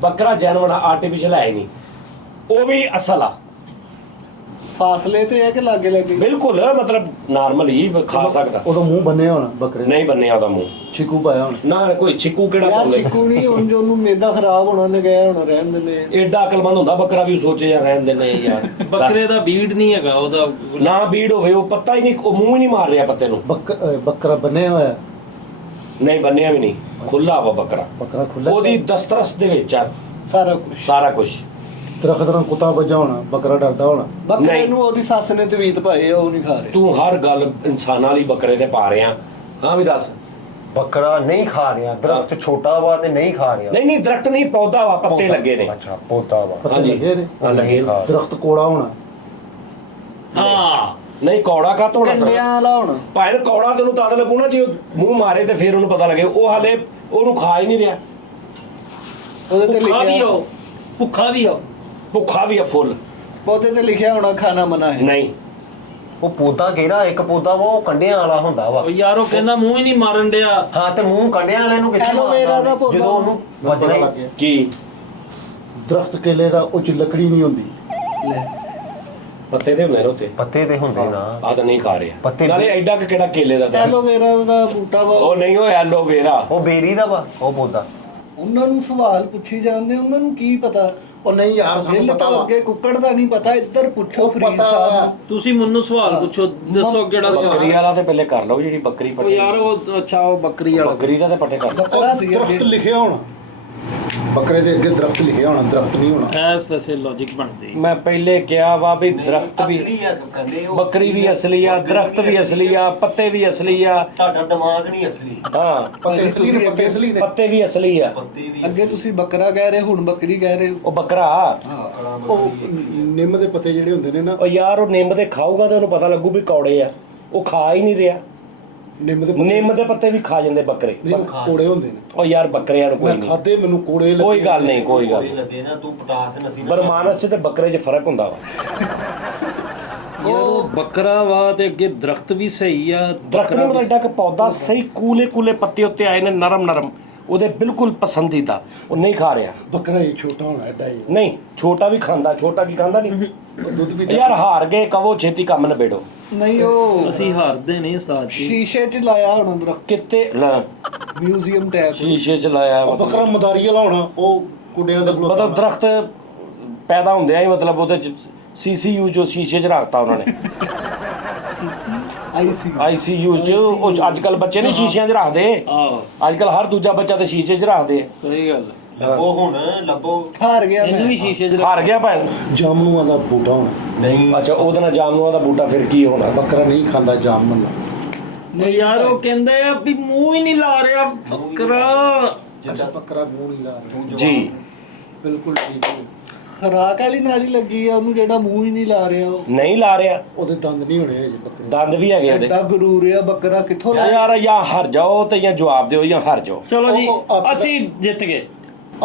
ਬੱਕਰਾ ਜੈਨੂਨ ਆਰਟੀਫੀਸ਼ੀਅਲ ਹੈ ਹੀ ਨਹੀਂ, ਉਹ ਵੀ ਅਸਲ ਆ ਫਾਸਲੇ ਤੇ ਹੈ ਕਿ ਲਾਗੇ ਲੱਗੇ ਬਿਲਕੁਲ, ਮਤਲਬ ਨਾਰਮਲ ਹੀ ਖਾ ਸਕਦਾ। ਉਹਦਾ ਮੂੰਹ ਬੰਨਿਆ ਹੋਣਾ ਬੱਕਰੇ ਨੇ ਨਹੀਂ ਬੰਨਿਆ ਉਹਦਾ ਮੂੰਹ ਛਿਕੂ ਪਾਇਆ ਹੋਣਾ ਨਾ, ਕੋਈ ਛਿੱਕੂ ਕਿਹੜਾ ਯਾਰ ਪਾਉਂਦੇ। ਚਿੱਕੂ ਨਹੀਂ ਹੁਣ ਜੋ ਉਹਨੂੰ ਮੇਦਾ ਖਰਾਬ ਹੋਣਾ ਨੇ ਗਿਆ ਹੋਣਾ ਰਹਿਣ ਦਿੰਦੇ ਏਡਾ ਅਕਲਮੰਦ ਹੁੰਦਾ ਬੱਕਰਾ ਵੀ ਸੋਚੇ ਜਾਂ ਰਹਿਣ ਦਿੰਦੇ ਯਾਰ। ਬੱਕਰੇ ਦਾ ਬੀਡ ਨਹੀਂ ਹੈਗਾ ਉਹਦਾ। ਨਾ ਬੀੜ ਹੋਵੇ, ਉਹ ਪੱਤਾ ਹੀ ਨਹੀਂ, ਉਹ ਮੂੰਹ ਹੀ ਨਹੀਂ ਮਾਰ ਰਿਹਾ ਪੱਤੇ ਨੂੰ। ਬੱਕਰਾ ਬੰਨਿਆ ਹੋਇਆ ਨਹੀਂ ਬੰਨਿਆ ਵੀ ਨਹੀਂ, ਖੁੱਲਾ ਵਾ ਬੱਕਰਾ। ਬੱਕਰਾ ਖੁੱਲਾ ਉਹਦੀ ਦਸਤਰਸ ਦੇ ਵਿੱਚ ਆ ਸਾਰਾ ਕੁਝ ਸਾਰਾ ਕੁਝ। ਦਰਖਤ ਨਾਲ ਕੁੱਤਾ ਵੱਜਾ ਹੋਣਾ ਬੱਕਰਾ ਡਰਦਾ ਹੋਣਾ ਬੱਕਰੇ ਨਹੀਂ। ਨੂੰ ਉਹਦੀ ਸੱਸ ਨੇ ਤਵੀਤ ਪਾਏ ਆ, ਉਹ ਨਹੀਂ ਖਾ ਰਹੇ ਤੂੰ ਹਰ ਗੱਲ ਇਨਸਾਨਾਂ ਵਾਲੀ ਬੱਕਰੇ ਤੇ ਪਾ ਰਿਹਾ। ਹਾਂ ਵੀ ਦੱਸ। ਬੱਕਰਾ ਨਹੀਂ ਖਾ ਰਿਹਾ ਦਰਖਤ ਛੋਟਾ ਵਾ ਤੇ ਨਹੀਂ ਖਾ ਰਿਹਾ ਨਹੀਂ ਦਰਖਤ ਨਹੀਂ, ਪੌਦਾ ਵਾ, ਪੱਤੇ ਪੌਦਾ। ਲੱਗੇ ਨੇ। ਅੱਛਾ ਪੌਦਾ ਵਾ ਪੱਤੇ ਹਾਂਜੀ ਲੱਗੇ ਨੇ ਹਾਂ ਲੱਗੇ। ਨਹੀਂ ਖਾ। ਦਰਖਤ ਕੋੜਾ ਹੋਣਾ ਹਾਂ ਨਹੀਂ ਕੌੜਾ ਕਾ ਧੋਣਾ ਕੰਡਿਆਂ ਵਾਲਾ ਹੋਣਾ ਭਾਵੇਂ ਕੌੜਾ ਤੈਨੂੰ ਤਦ ਲੱਗੂ ਨਾ ਜੇ ਉਹ ਮੂੰਹ ਮਾਰੇ ਤੇ ਫਿਰ ਉਹਨੂੰ ਪਤਾ ਲੱਗੇ। ਉਹ ਹਾਲੇ ਉਹਨੂੰ ਖਾ ਹੀ ਨਹੀਂ ਰਿਹਾ, ਉਹਦੇ ਤੇ ਭੁੱਖਾ ਵੀ ਲਿਖਿਆ ਹੋ ਭੁੱਖਾ ਵੀ ਹੋ। ਭੁੱਖਾ ਵੀ ਆ ਫੁੱਲ। ਪੌਦੇ ਤੇ ਲਿਖਿਆ ਹੋਣਾ ਖਾਣਾ ਮਨਾ ਹੈ ਨਹੀਂ ਉਹ ਪੌਦਾ ਕਿਹੜਾ ਇੱਕ ਪੌਦਾ ਵਾ ਉਹ ਕੰਡਿਆਂ ਵਾਲਾ ਹੁੰਦਾ ਵਾ ਉਹ ਯਾਰ ਉਹ ਕਹਿੰਦਾ ਮੂੰਹ ਹੀ ਨਹੀਂ ਮਾਰਨ ਡਿਆ। ਹਾਂ ਤੇ ਮੂੰਹ ਕੰਡਿਆਂ ਵਾਲੇ ਨੂੰ ਕਿੱਥੇ ਐਲੋਵੇਰਾ ਮਾਰਨਾ ਦਾ ਪੌਦਾ। ਜਦੋਂ ਉਹਨੂੰ ਵੱਜਣਾ ਪਤਾ ਹੀ ਲੱਗ ਗਿਆ ਕੀ ਦਰਖਤ ਕੇਲੇ ਦਾ ਉਹ ਚ ਲੱਕੜੀ ਨਹੀਂ ਹੁੰਦੀ ਲੈ ਪੱਤੇ ਤੇ ਹੁੰਦੇ ਨੇ ਉੱਤੇ, ਪੱਤੇ ਤੇ ਹੁੰਦੇ ਨਾ ਆ ਤਾਂ ਨਹੀਂ ਖਾ ਰਿਹਾ। ਪੱਤੇ ਨਾਲੇ ਐਡਾ ਕਿ ਕਿਹੜਾ ਕੇਲੇ ਦਾ ਦਰਖਤ? ਐਲੋਵੇਰਾ ਦਾ ਬੂਟਾ ਵਾ ਉਹ ਨਹੀਂ, ਉਹ ਐਲੋਵੇਰਾ। ਉਹ ਬੇੜੀ ਦਾ ਵਾ ਉਹ ਪੌਦਾ ਉਹਨਾਂ ਨੂੰ ਸਵਾਲ ਪੁੱਛੀ ਜਾਂਦੇ ਉਹਨਾਂ ਨੂੰ ਕੀ ਪਤਾ ਉਹ ਨਹੀਂ ਯਾਰ ਸਾਨੂੰ ਦਿਲ ਪਤਾ ਤੋਂ ਵਾ ਅੱਗੇ ਕੁੱਕੜ ਦਾ ਨਹੀਂ ਪਤਾ ਇੱਧਰ ਪੁੱਛੋ ਉਹ ਫਰੀਦ ਪਤਾ ਸਾਹਿਬ ਵਾ। ਨੂੰ। ਤੁਸੀਂ ਮੈਨੂੰ ਸਵਾਲ ਪੁੱਛੋ ਦੱਸੋ ਕਿਹੜਾ ਬੱਕਰੀ ਸਵਾਲ। ਵਾਲਾ ਤੇ ਪਹਿਲੇ ਕਰ ਲਓ, ਜਿਹੜੀ ਬੱਕਰੀ ਉਹ ਪੱਟੇ। ਯਾਰ ਉਹ ਅੱਛਾ ਉਹ ਬੱਕਰੀ ਵਾਲਾ ਬੱਕਰੀ ਦਾ ਤੇ ਪੱਟੇ ਕਰ। ਬੱਕਰਾ ਸੀ ਦਰਖਤ ਅੱਗੇ। ਲਿਖਿਆ ਹੋਣਾ ਬੱਕਰੇ ਦੇ ਅੱਗੇ ਦਰਖਤ ਲਿਖਿਆ ਹੋਣਾ, ਦਰਖਤ ਨਹੀਂ ਹੋਣਾ। ਐਸ ਵੈਸੇ ਲੌਜੀਕ ਬਣਦੀ। ਮੈਂ ਪਹਿਲੇ ਕਿਹਾ ਵਾ ਵੀ ਦਰਖਤ ਵੀ ਅਸਲੀ ਆ ਕਹਿੰਦੇ ਉਹ ਬੱਕਰੀ ਵੀ ਅਸਲੀ ਆ, ਦਰਖਤ ਵੀ ਅਸਲੀ ਆ, ਪੱਤੇ ਵੀ ਅਸਲੀ ਆ। ਤੁਹਾਡਾ ਦਿਮਾਗ ਨਹੀਂ ਅਸਲੀ। ਹਾਂ ਪੱਤੇ ਅਸਲੀ ਨੇ, ਪੱਤੇ ਅਸਲੀ ਨੇ। ਪੱਤੇ ਵੀ ਅਸਲੀ ਆ। ਪੱਤੇ ਵੀ ਅੱਗੇ ਤੁਸੀਂ ਬੱਕਰਾ ਕਹਿ ਰਹੇ, ਹੁਣ ਬੱਕਰੀ ਕਹਿ ਰਹੇ ਹੋ। ਉਹ ਬੱਕਰਾ ਉਹ ਨਿੰਮ ਦੇ ਪੱਤੇ ਜਿਹੜੇ ਹੁੰਦੇ ਨੇ ਨਾ, ਉਹ ਯਾਰ ਉਹ ਨਿੰਮ ਦੇ ਖਾਊਗਾ ਤਾਂ ਉਹਨੂੰ ਪਤਾ ਲੱਗੂ ਵੀ ਕੌੜੇ ਆ। ਉਹ ਖਾ ਹੀ ਨਹੀਂ ਰਿਹਾ। ਨਿੰਮ ਦੇ ਪੱਤੇ ਨਿੰਮ ਦੇ ਪੱਤੇ ਵੀ ਖਾ ਜਾਂਦੇ ਬੱਕਰੇ। ਨਹੀਂ, ਉਹ ਕੋੜੇ ਹੁੰਦੇ ਨੇ। ਉਹ ਯਾਰ ਬੱਕਰਿਆਂ ਨੂੰ ਕੋਈ ਮੈਂ ਨਹੀਂ, ਖਾਦੇ, ਮੈਨੂੰ ਕੋੜੇ ਲੱਗੇ। ਕੋਈ ਗੱਲ ਨਹੀਂ, ਕੋਈ ਗੱਲ ਨਹੀਂ। ਲੱਗੇ ਨਾ ਤੂੰ ਪਟਾਸ ਨਸੀ ਪਰ ਮਾਨਸ 'ਚ ਤੇ ਬੱਕਰੇ 'ਚ ਫਰਕ ਹੁੰਦਾ ਵਾ। ਉਹ ਬੱਕਰਾ ਵਾ ਤੇ ਅੱਗੇ ਦਰਖਤ ਵੀ ਸਹੀ ਆ। ਦਰਖਤ ਨੂੰ ਮਤਲਬ ਏਡਾ ਕਿ ਪੌਦਾ ਸਹੀ ਕੂਲੇ ਕੂਲੇ ਪੱਤੇ ਉੱਤੇ ਆਏ ਨੇ, ਨਰਮ ਨਰਮ, ਉਹਦੇ ਬਿਲਕੁਲ ਪਸੰਦੀਦਾ। ਉਹ ਨਹੀਂ ਖਾ ਰਿਹਾ। ਬੱਕਰਾ ਇਹ ਛੋਟਾ ਹੋਣਾ ਐਡਾ ਹੀ। ਨਹੀਂ, ਛੋਟਾ ਵੀ ਖਾਂਦਾ। ਛੋਟਾ ਕੀ ਖਾਂਦਾ ਨਹੀਂ। ਉਹ ਦੁੱਧ ਵੀ ਯਾਰ ਹਾਰ ਗਏ, ਕਹੋ ਛੇਤੀ ਕੰਮ ਨਿਬੇੜੋ। ਨਹੀਂ ਉਹ ਅਸੀਂ ਹਾਰਦੇ ਨਹੀਂ ਉਸਤਾਦ ਜੀ। ਸ਼ੀਸ਼ੇ 'ਚ ਲਾਇਆ ਹੋਣਾ ਦਰਖਤ, ਕਿਤੇ ਲੈ ਮਿਊਜ਼ੀਅਮ ਟੈਪ। ਸ਼ੀਸ਼ੇ 'ਚ ਲਾਇਆ ਉਹ ਬੱਕਰਾ ਮਦਾਰੀ ਵਾਲਾ ਹੋਣਾ, ਉਹ ਕੁੱਡਿਆਂ ਦਾ ਮਤਲਬ ਦਰਖਤ ਪੈਦਾ ਹੁੰਦਿਆਂ ਹੀ ਮਤਲਬ ਉਹਦੇ 'ਚ ਸੀਸੀਯੂ ਜੋ ਸ਼ੀਸ਼ੇ 'ਚ ਰੱਖਤਾ ਉਹਨਾਂ ਨੇ। ਆਈਸੀਯੂ 'ਚ ਉਹ ਅੱਜ ਕੱਲ ਬੱਚੇ ਨਹੀਂ ਸ਼ੀਸ਼ਿਆਂ 'ਚ ਰੱਖਦੇ। ਆਹੋ ਅੱਜ ਕੱਲ ਹਰ ਦੂਜਾ ਬੱਚਾ ਤੇ ਸ਼ੀਸ਼ੇ 'ਚ ਰੱਖਦੇ ਆ। ਸਹੀ ਗੱਲ। ਲੱਭੋ ਹੁਣ ਲੱਭੋ। ਹਾਰ ਗਿਆ ਇਹਨੂੰ ਮੈਂ। ਵੀ ਸ਼ੀਸ਼ੇ 'ਚ ਹਾਰ ਗਿਆ ਭੈਣ। ਜਾਮਨੂਆਂ ਦਾ ਬੂਟਾ ਹੋਣਾ। ਨਹੀਂ ਅੱਛਾ, ਉਹਦੇ ਨਾਲ ਜਾਮਨੂਆਂ ਦਾ ਬੂਟਾ ਫਿਰ ਕੀ ਹੋਣਾ? ਬੱਕਰਾ ਨਹੀਂ ਖਾਂਦਾ ਜਾਮਨ। ਨਹੀਂ ਯਾਰ ਉਹ ਕਹਿੰਦੇ ਆ ਵੀ ਮੂੰਹ ਹੀ ਨਹੀਂ ਲਾ ਰਿਹਾ ਬੱਕਰਾ। ਅੱਛਾ, ਬੱਕਰਾ ਮੂੰਹ ਨਹੀਂ ਲਾ ਰਿਹਾ। ਜੀ ਬਿਲਕੁਲ ਠੀਕ ਹੈ। ਖਰਾਕ ਵਾਲੀ ਨਾਲ ਹੀ ਲੱਗੀ ਆ ਉਹਨੂੰ, ਜਿਹੜਾ ਮੂੰਹ ਹੀ ਨਹੀਂ ਲਾ ਰਿਹਾ। ਉਹ ਨਹੀਂ ਲਾ ਰਿਹਾ। ਉਹਦੇ ਦੰਦ ਨਹੀਂ ਹੋਣੇ ਹਜੇ ਬੱਕਰੇ। ਦੰਦ ਵੀ ਹੈਗੇ ਉਹਦੇ। ਐਡਾ ਗਰੂਰ ਆ ਬੱਕਰਾ, ਕਿੱਥੋਂ ਲਾਇਆ? ਯਾਰ ਜਾਂ ਹਰ ਜਾਓ ਤੇ ਜਾਂ ਜਵਾਬ ਦਿਓ ਜਾਂ ਹਰ ਜਾਓ। ਚਲੋ ਜੀ ਉਹ ਅਸੀਂ ਜਿੱਤ ਗਏ।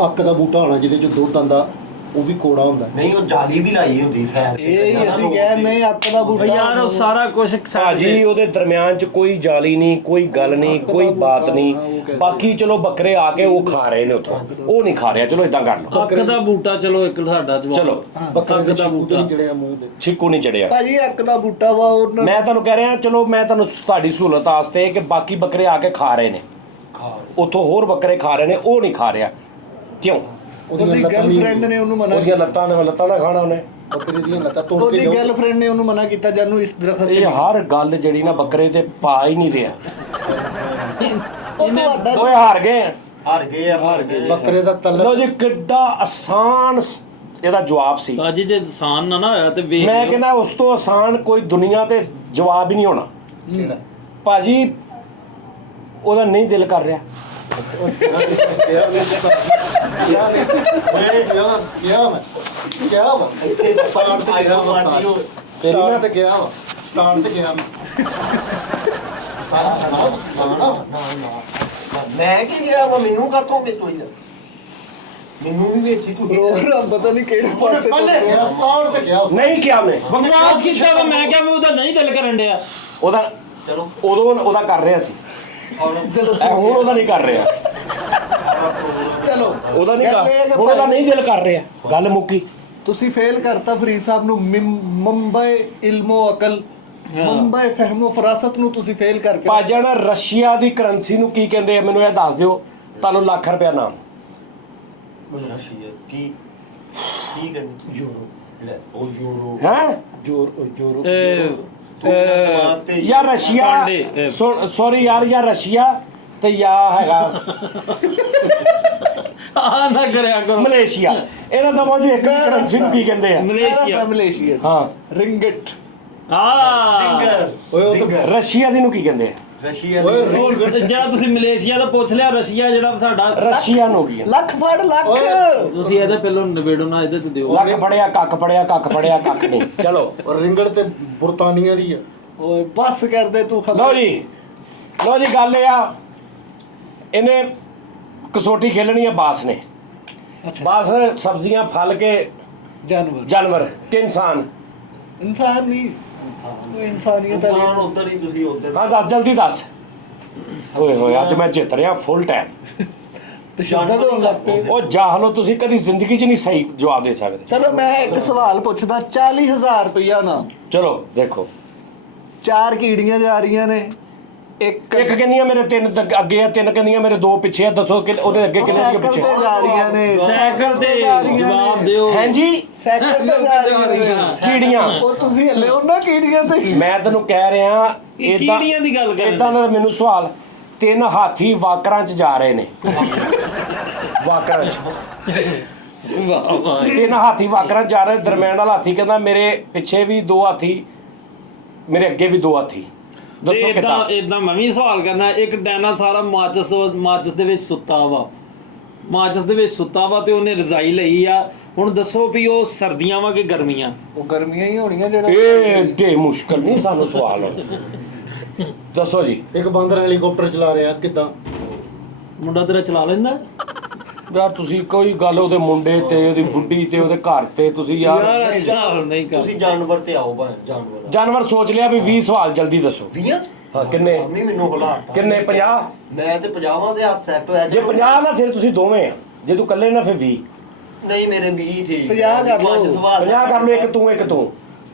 ਅੱਕ ਦਾ ਬੂਟਾ ਹੋਣਾ ਜਿਹਦੇ ਚ ਦੁੱਧ ਆਂਦਾ, ਉਹ ਵੀ ਕੋੜਾ ਹੁੰਦਾ। ਨਹੀਂ ਉਹ ਜਾਲੀ ਵੀ ਲਾਈ ਹੁੰਦੀ ਸੈਰ ਤੇ। ਇਹ ਹੀ ਅਸੀਂ ਕਹਿ ਨਹੀਂ, ਅੱਕ ਦਾ ਬੂਟਾ। ਯਾਰ ਉਹ ਸਾਰਾ ਕੁਝ ਭਾਜੀ ਉਹਦੇ ਦਰਮਿਆਨ ਚ ਕੋਈ ਜਾਲੀ ਨਹੀਂ, ਕੋਈ ਗੱਲ ਨਹੀਂ, ਕੋਈ ਬਾਤ ਨਹੀਂ। ਬਾਕੀ ਚਲੋ ਬੱਕਰੇ ਆ ਕੇ ਉਹ ਖਾ ਰਹੇ ਨੇ ਉੱਥੋਂ, ਉਹ ਨਹੀਂ ਖਾ ਰਿਹਾ। ਚਲੋ ਇਦਾਂ ਕਰ ਲਓ। ਅੱਕ ਦਾ ਬੂਟਾ ਚਲੋ ਇੱਕ ਸਾਡਾ ਜਵਾਬ। ਚਲੋ ਬੱਕਰੇ ਅੱਕ ਦੇ ਦਾ ਛਿੱਕੂ ਤੇ ਬੂਟਾ। ਨਹੀਂ ਚੜਿਆ ਮੂੰਹ ਤੇ। ਛਿੱਕੂ ਨਹੀਂ ਚੜਿਆ। ਭਾਜੀ ਅੱਕ ਦਾ ਬੂਟਾ ਵਾ ਉਹਨਾਂ ਮੈਂ ਤੁਹਾਨੂੰ ਕਹਿ ਰਿਹਾ, ਚਲੋ ਮੈਂ ਤੁਹਾਨੂੰ ਤੁਹਾਡੀ ਸਹੂਲਤ ਵਾਸਤੇ ਕਿ ਬਾਕੀ ਬੱਕਰੇ ਆ ਕੇ ਖਾ ਰਹੇ ਨੇ, ਉੱਥੋਂ ਹੋਰ ਬੱਕਰੇ ਖਾ ਰਹੇ ਨੇ, ਉਹ ਨਹੀਂ ਖਾ ਰਿਹਾ। ਕਿਉਂ? ਉਹਦੀ ਗਰਲਫ੍ਰੈਂਡ ਨੇ ਉਹਨੂੰ ਮਨਾ ਉਹਦੀਆਂ ਲੱਤਾਂ ਦਾ ਖਾਣਾ ਉਹਨੇ। ਬੱਕਰੇ ਦੀਆਂ ਲੱਤਾਂ ਤੋੜ ਕੇ ਉਹਦੀ ਜਾਓ। ਗਰਲਫ੍ਰੈਂਡ ਨੇ ਉਹਨੂੰ ਮਨਾ ਕੀਤਾ ਜਾਨੂੰ ਇਸ ਦਰਖਤ ਇਹ ਹਰ ਗੱਲ ਜਿਹੜੀ ਨਾ ਬੱਕਰੇ ਤੇ ਪਾ ਹੀ ਨਹੀਂ ਰਿਹਾ। ਉਹ ਤੁਹਾਡਾ ਓਏ ਹਾਰ ਗਏ। ਹਾਰ ਗਏ ਆ ਹਾਰ ਗਏ। ਬੱਕਰੇ ਦਾ ਲੋ ਤਲਕ ਜੀ, ਕਿੱਡਾ ਆਸਾਨ ਇਹਦਾ ਜਵਾਬ ਸੀ। ਭਾਜੀ ਜੇ ਆਸਾਨ ਨਾ ਹੋਇਆ ਤੇ ਵੇਖ ਮੈਂ ਲਿਓ। ਕਹਿੰਦਾ ਉਸ ਤੋਂ ਆਸਾਨ ਕੋਈ ਦੁਨੀਆ ਤੇ ਜਵਾਬ ਹੀ ਨਹੀਂ ਹੋਣਾ। ਕਿਹੜਾ? ਭਾਜੀ ਉਹਦਾ ਨਹੀਂ ਦਿਲ ਕਰ ਰਿਹਾ। ਸਟਾਰਟ ਤੇ ਗਿਆ ਵਾ, ਸਟਾਰਟ ਤੇ ਗਿਆ ਮੈਂ ਕੀ ਗਿਆ ਵਾ ਮੈਨੂੰ ਕਾਥੋਂ ਵਿੱਚ ਹੋਈ ਮੈਨੂੰ ਵੀ ਵੇਚੀ ਤੂੰ ਪ੍ਰੋਗਰਾਮ ਪਤਾ ਨਹੀਂ ਕਿਹੜੇ ਪਾਸੇ ਪਹਿਲੇ ਗਿਆ, ਸਟਾਰਟ ਤੇ ਗਿਆ। ਨਹੀਂ ਕਿਹਾ ਉਹਨੇ। ਬਕਵਾਸ ਕੀਤਾ ਵਾ। ਮੈਂ ਕਿਹਾ ਵੀ ਉਹਦਾ ਨਹੀਂ ਦਿਲ ਕਰਨ ਡਿਆ। ਉਹਦਾ ਚਲੋ ਉਦੋਂ ਉਹਦਾ ਕਰ ਰਿਹਾ ਸੀ, ਚਲੋ ਇਹ ਹੁਣ ਉਹਦਾ ਨਹੀਂ ਕਰ ਰਿਹਾ। ਚਲੋ ਉਹਦਾ ਨਹੀਂ ਗੱਲ ਇਹ ਹੈ ਕਰ, ਕਿ ਹੁਣ ਉਹਦਾ ਭਾਈ ਨਹੀਂ ਦਿਲ ਕਰ ਰਿਹਾ। ਗੱਲ ਮੁੱਕੀ। ਤੁਸੀਂ ਫੇਲ ਕਰਤਾ ਫਰੀਦ ਸਾਹਿਬ ਨੂੰ। ਮੁੰਬਈ ਇਲਮੋ ਅਕਲ, ਮੁੰਬਈ ਫਹਿਮੋ ਫਰਾਸਤ ਨੂੰ ਤੁਸੀਂ ਫੇਲ ਕਰਕੇ ਭਾਜਣ ਰਸ਼ੀਆ ਦੀ ਕਰੰਸੀ ਨੂੰ ਕੀ ਕਹਿੰਦੇ ਆ ਮੈਨੂੰ ਇਹ ਦੱਸ ਦਿਓ। ਤੁਹਾਨੂੰ ਲੱਖ ਰੁਪਇਆ ਨਾਮ। ਰਸ਼ੀਆ ਕੀ ਕੀ ਕਰਨੀ ਯੂਰੋ। ਲੈ ਉਹ ਯੂਰੋ ਹੈ ਯੂਰੋ। ਦਿਮਾਗ ਤੇ ਯਾਰ ਰਸ਼ੀਆ, ਪਾਂਡੇ, ਸੌਰੀ ਯਾਰ, ਜਾਂ ਰਸ਼ੀਆ ਤੇ ਜਾਂ ਹੈਗਾ ਆ ਨਾ ਕਰਿਆ ਕਰੋ। ਮਲੇਸ਼ੀਆ। ਇਹਨਾਂ ਦਾ ਮੌਜੂ ਇੱਕ ਕਰੰਸੀ ਨੂੰ ਕੀ ਕਹਿੰਦੇ ਆ? ਮਲੇਸ਼ੀਆ। ਮਲੇਸ਼ੀਆ ਹਾਂ, ਰਿੰਗਟ। ਆ ਓਏ ਉਹ ਤਾਂ ਰਸ਼ੀਆ ਦੀ ਨੂੰ ਕੀ ਕਹਿੰਦੇ ਆ? ਰਸ਼ੀਆ ਓਏ ਦੀ ਉਹ ਜਿਹੜਾ ਤੁਸੀਂ ਮਲੇਸ਼ੀਆ ਦਾ ਪੁੱਛ ਲਿਆ, ਰਸ਼ੀਆ ਜਿਹੜਾ ਸਾਡਾ। ਰਸ਼ੀਆ ਨੂੰ ਕੀ ਕਹਿੰਦੇ? ਲੱਖ ਫੜ ਲੱਖ। ਤੁਸੀਂ ਇਹਦੇ ਪਹਿਲੋਂ ਨਿਬੇੜੋ ਨਾ, ਇਹਦੇ ਤੇ ਦਿਓ। ਲੱਖ ਫੜਿਆ, ਕੱਖ ਫੜਿਆ, ਕੱਖ ਫੜਿਆ, ਕੱਖ ਨਹੀਂ। ਚਲੋ ਰਿੰਗੜ ਤੇ ਬਰਤਾਨੀਆ ਦੀ ਆ। ਓਏ ਬਸ ਕਰਦੇ ਤੂੰ ਲਓ ਜੀ, ਲਓ ਜੀ, ਗੱਲ ਇਹ ਆ, ਇਹਨੇ ਕਸੋਟੀ ਖੇਲਣੀ ਆ ਬਾਸ ਨੇ। ਬਾਸ ਸਬਜ਼ੀਆਂ ਫਲ ਕੇ ਜਾਨਵਰ ਕਿ ਇਨਸਾਨ? ਇਨਸਾਨ ਨਹੀਂ, ਉਹ ਇਨਸਾਨੀਅਤ ਇਨਸਾਨ ਵਾਲੀ। ਉਧਰ ਹੀ ਤੁਸੀਂ ਉਧਰ ਹਾਂ ਦੱਸ, ਜਲਦੀ ਦੱਸ। ਓਏ ਹੋਏ, ਅੱਜ ਮੈਂ ਜਿੱਤ ਰਿਹਾ ਫੁੱਲ ਟਾਈਮ। ਤਸ਼ੱਦਦ ਹੋਣ ਲੱਗ ਪਏ। ਉਹ ਜਾਹਲੋ, ਤੁਸੀਂ ਕਦੀ ਜ਼ਿੰਦਗੀ 'ਚ ਨਹੀਂ ਸਹੀ ਜਵਾਬ ਦੇ ਸਕਦੇ। ਚਲੋ ਮੈਂ ਇੱਕ ਸਵਾਲ ਪੁੱਛਦਾ। 40,000 ਰੁਪਇਆ ਨਾ, ਚਲੋ ਦੇਖੋ। 4 ਕੀੜੀਆਂ ਜਾ ਰਹੀਆਂ ਨੇ। ਇੱਕ ਇੱਕ ਕਹਿੰਦੀਆਂ ਮੇਰੇ 3 ਅੱਗੇ ਆ, 3 ਕਹਿੰਦੀਆਂ ਮੇਰੇ 2 ਪਿੱਛੇ ਆ। ਦੱਸੋ ਕਿ ਉਹਦੇ ਅੱਗੇ ਕਿੰਨੇ ਅੱਗੇ ਸਾਈਕਲ ਪਿੱਛੇ? ਤੇ ਜਾ ਰਹੀਆਂ ਨੇ। ਸਾਈਕਲ ਤੇ ਜਾ ਰਹੀਆਂ ਜਵਾਬ ਨੇ। ਦਿਓ। ਹਾਂਜੀ, ਸਾਈਕਲ ਤੇ ਜਾ ਰਹੀਆਂ ਨੇ। ਕੀੜੀਆਂ। ਉਹ ਤੁਸੀਂ ਹੱਲੇ ਉਹਨਾਂ ਕੀੜੀਆਂ ਤੇ। ਮੈਂ ਤੈਨੂੰ ਕਹਿ ਰਿਹਾ ਕੀੜੀਆਂ ਦੀ ਗੱਲ ਕਰ। ਇਦਾਂ ਦਾ ਮੈਨੂੰ ਸਵਾਲ 3 ਹਾਥੀ ਵਾਕਰਾਂ 'ਚ ਜਾ ਰਹੇ ਨੇ ਵਾਕਰਾਂ 'ਚ ਵਾਹ ਵਾਹ 3 ਹਾਥੀ ਵਾਕਰਾਂ 'ਚ ਜਾ ਰਹੇ, ਦਰਮਿਆਨ ਵਾਲਾ ਹਾਥੀ ਕਹਿੰਦਾ ਮੇਰੇ ਪਿੱਛੇ ਵੀ 2 ਹਾਥੀ, ਮੇਰੇ ਅੱਗੇ ਵੀ 2 ਹਾਥੀ। ਦੱਸੋ ਕਿੱਦਾਂ? ਇਦਾਂ ਮੈਂ ਵੀ ਸਵਾਲ ਕਰਨਾ, ਇੱਕ ਡਾਇਨਾਸੌਰ ਮਾਚਸ ਦੇ ਵਿੱਚ ਸੁੱਤਾ ਵਾ, ਮਾਚਸ ਦੇ ਵਿੱਚ ਸੁੱਤਾ ਵਾ ਤੇ ਉਹਨੇ ਰਜ਼ਾਈ ਲਈ ਆ। ਹੁਣ ਦੱਸੋ ਵੀ ਉਹ ਸਰਦੀਆਂ ਵਾ ਕਿ ਗਰਮੀਆਂ? ਉਹ ਗਰਮੀਆਂ ਹੀ ਹੋਣੀਆਂ ਜਿਹੜਾ ਇਹ ਏਡੇ ਮੁਸ਼ਕਲ ਨਹੀਂ ਸਾਨੂੰ ਸਵਾਲ ਹੋਣਾ। ਦੱਸੋ ਜੀ। ਇੱਕ ਬਾਂਦਰ ਹੈਲੀਕਾਪਟਰ ਚਲਾ ਰਿਹਾ, ਕਿੱਦਾਂ? ਮੁੰਡਾ ਤੇਰਾ ਚਲਾ ਲੈਂਦਾ? ਯਾਰ ਤੁਸੀਂ ਕੋਈ ਗੱਲ ਉਹਦੇ ਮੁੰਡੇ ਤੇ ਉਹਦੀ ਬੁੱਢੀ ਤੇ ਉਹਦੇ ਘਰ ਤੇ ਤੁਸੀਂ ਯਾਰ ਯਾਰ ਅੱਛਾ ਨਹੀਂ ਕਰ। ਤੁਸੀਂ ਜਾਨਵਰ ਤੇ ਆਓ ਭਾਈ, ਜਾਨਵਰ ਜਾਨਵਰ ਸੋਚ ਲਿਆ ਵੀ 20 ਸਵਾਲ ਜਲਦੀ ਦੱਸੋ। 20 ਹਾਂ ਕਿੰਨੇ? ਮੰਮੀ ਮੈਨੂੰ ਹੁਲਾ ਕਿੰਨੇ? 50? ਮੈਂ ਤੇ 50 ਦੇ ਹੱਥ ਸੈੱਟ ਹੋਇਆ ਜੇ 50 ਨਾ ਫਿਰ ਤੁਸੀਂ ਦੋਵੇਂ ਆ, ਜੇ ਤੂੰ ਇਕੱਲੇ ਨਾ ਫਿਰ 20। ਨਹੀਂ ਮੇਰੇ 20 ਠੀਕ 50 ਕਰ ਲਓ। 5 ਸਵਾਲ 50 ਕਰ ਲਓ, ਇੱਕ ਤੂੰ ਇੱਕ ਤੂੰ।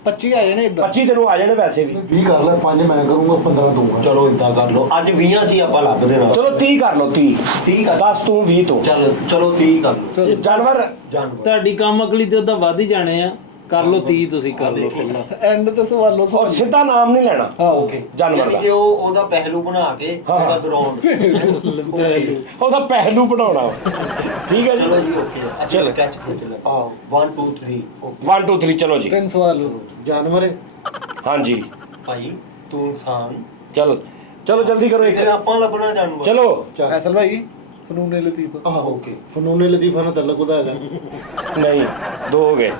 25 ਆ ਜਾਣੇ ਇਦਾਂ। 25 ਤੈਨੂੰ ਆ ਜਾਣੇ ਵੈਸੇ ਵੀ। 20 ਕਰ ਲੈ, 5 ਮੈਂ ਕਰੂੰਗਾ, 15 ਦੂੰਗਾ। ਚਲੋ ਇਦਾਂ ਕਰ ਲਓ, ਅੱਜ 20 ਚ ਹੀ ਆਪਾਂ ਲੱਭ ਦੇਣਾ। ਚਲੋ 30 ਕਰ ਲਓ, 30। 30 ਕਰ 10 ਤੂੰ 20 ਤੂੰ। ਚਲੋ 30 ਕਰ ਲਓ। ਜਾਨਵਰ ਜਾਨਵਰ ਤੁਹਾਡੀ ਕੰਮ ਅਕਲੀ ਤੇ ਉਹਦਾ ਵੱਧ ਹੀ ਜਾਣੇ ਆ। ਕਰ ਲਓ 30 ਤੁਸੀਂ ਕਰ ਲਓ ਪਹਿਲਾਂ। ਐਂਡ ਤੇ ਸਵਾਲੋ ਔਰ ਸਿੱਧਾ ਨਾਮ ਨਹੀਂ ਲੈਣਾ ਓਕੇ ਜਾਨਵਰ ਦਾ। ਕਿ ਉਹ ਉਹਦਾ ਪਹਿਲੂ ਬਣਾ ਕੇ ਹਾਂ। ਉਹਦਾ ਗਰਾਊਂਡ ਉਹਦਾ ਪਹਿਲੂ ਬਣਾਉਣਾ ਵਾ। ਠੀਕ ਹੈ ਚਲੋ ਜੀ। ਜੀ ਓਕੇ ਅੱਛਾ ਚਲੋ। ਸਕੈਚ ਖਿੱਚ ਲੈ 1 2 3 1 2 3 ਚਲੋ ਜੀ। 3 ਸਵਾਲ ਜਾਨਵਰ ਹੈ। ਹਾਂਜੀ ਭਾਈ ਤੂੰ ਇਨਸਾਨ ਚਲੋ ਚਲੋ ਜਲਦੀ ਕਰੋ ਇੱਕ। ਫਿਰ ਆਪਾਂ ਲੱਭਣਾ ਜਾਨਵਰ। ਚਲੋ ਚੱਲ। ਅਸਲ ਭਾਈ ਫਨੂਨ ਲਤੀਫਾ। ਓਕੇ ਫਨੂਨੇ ਲਤੀਫਾ ਨਾਲ ਤਾਲੁਕ ਉਹਦਾ ਹੈਗਾ। ਨਹੀਂ 2 ਹੋ ਗਏ।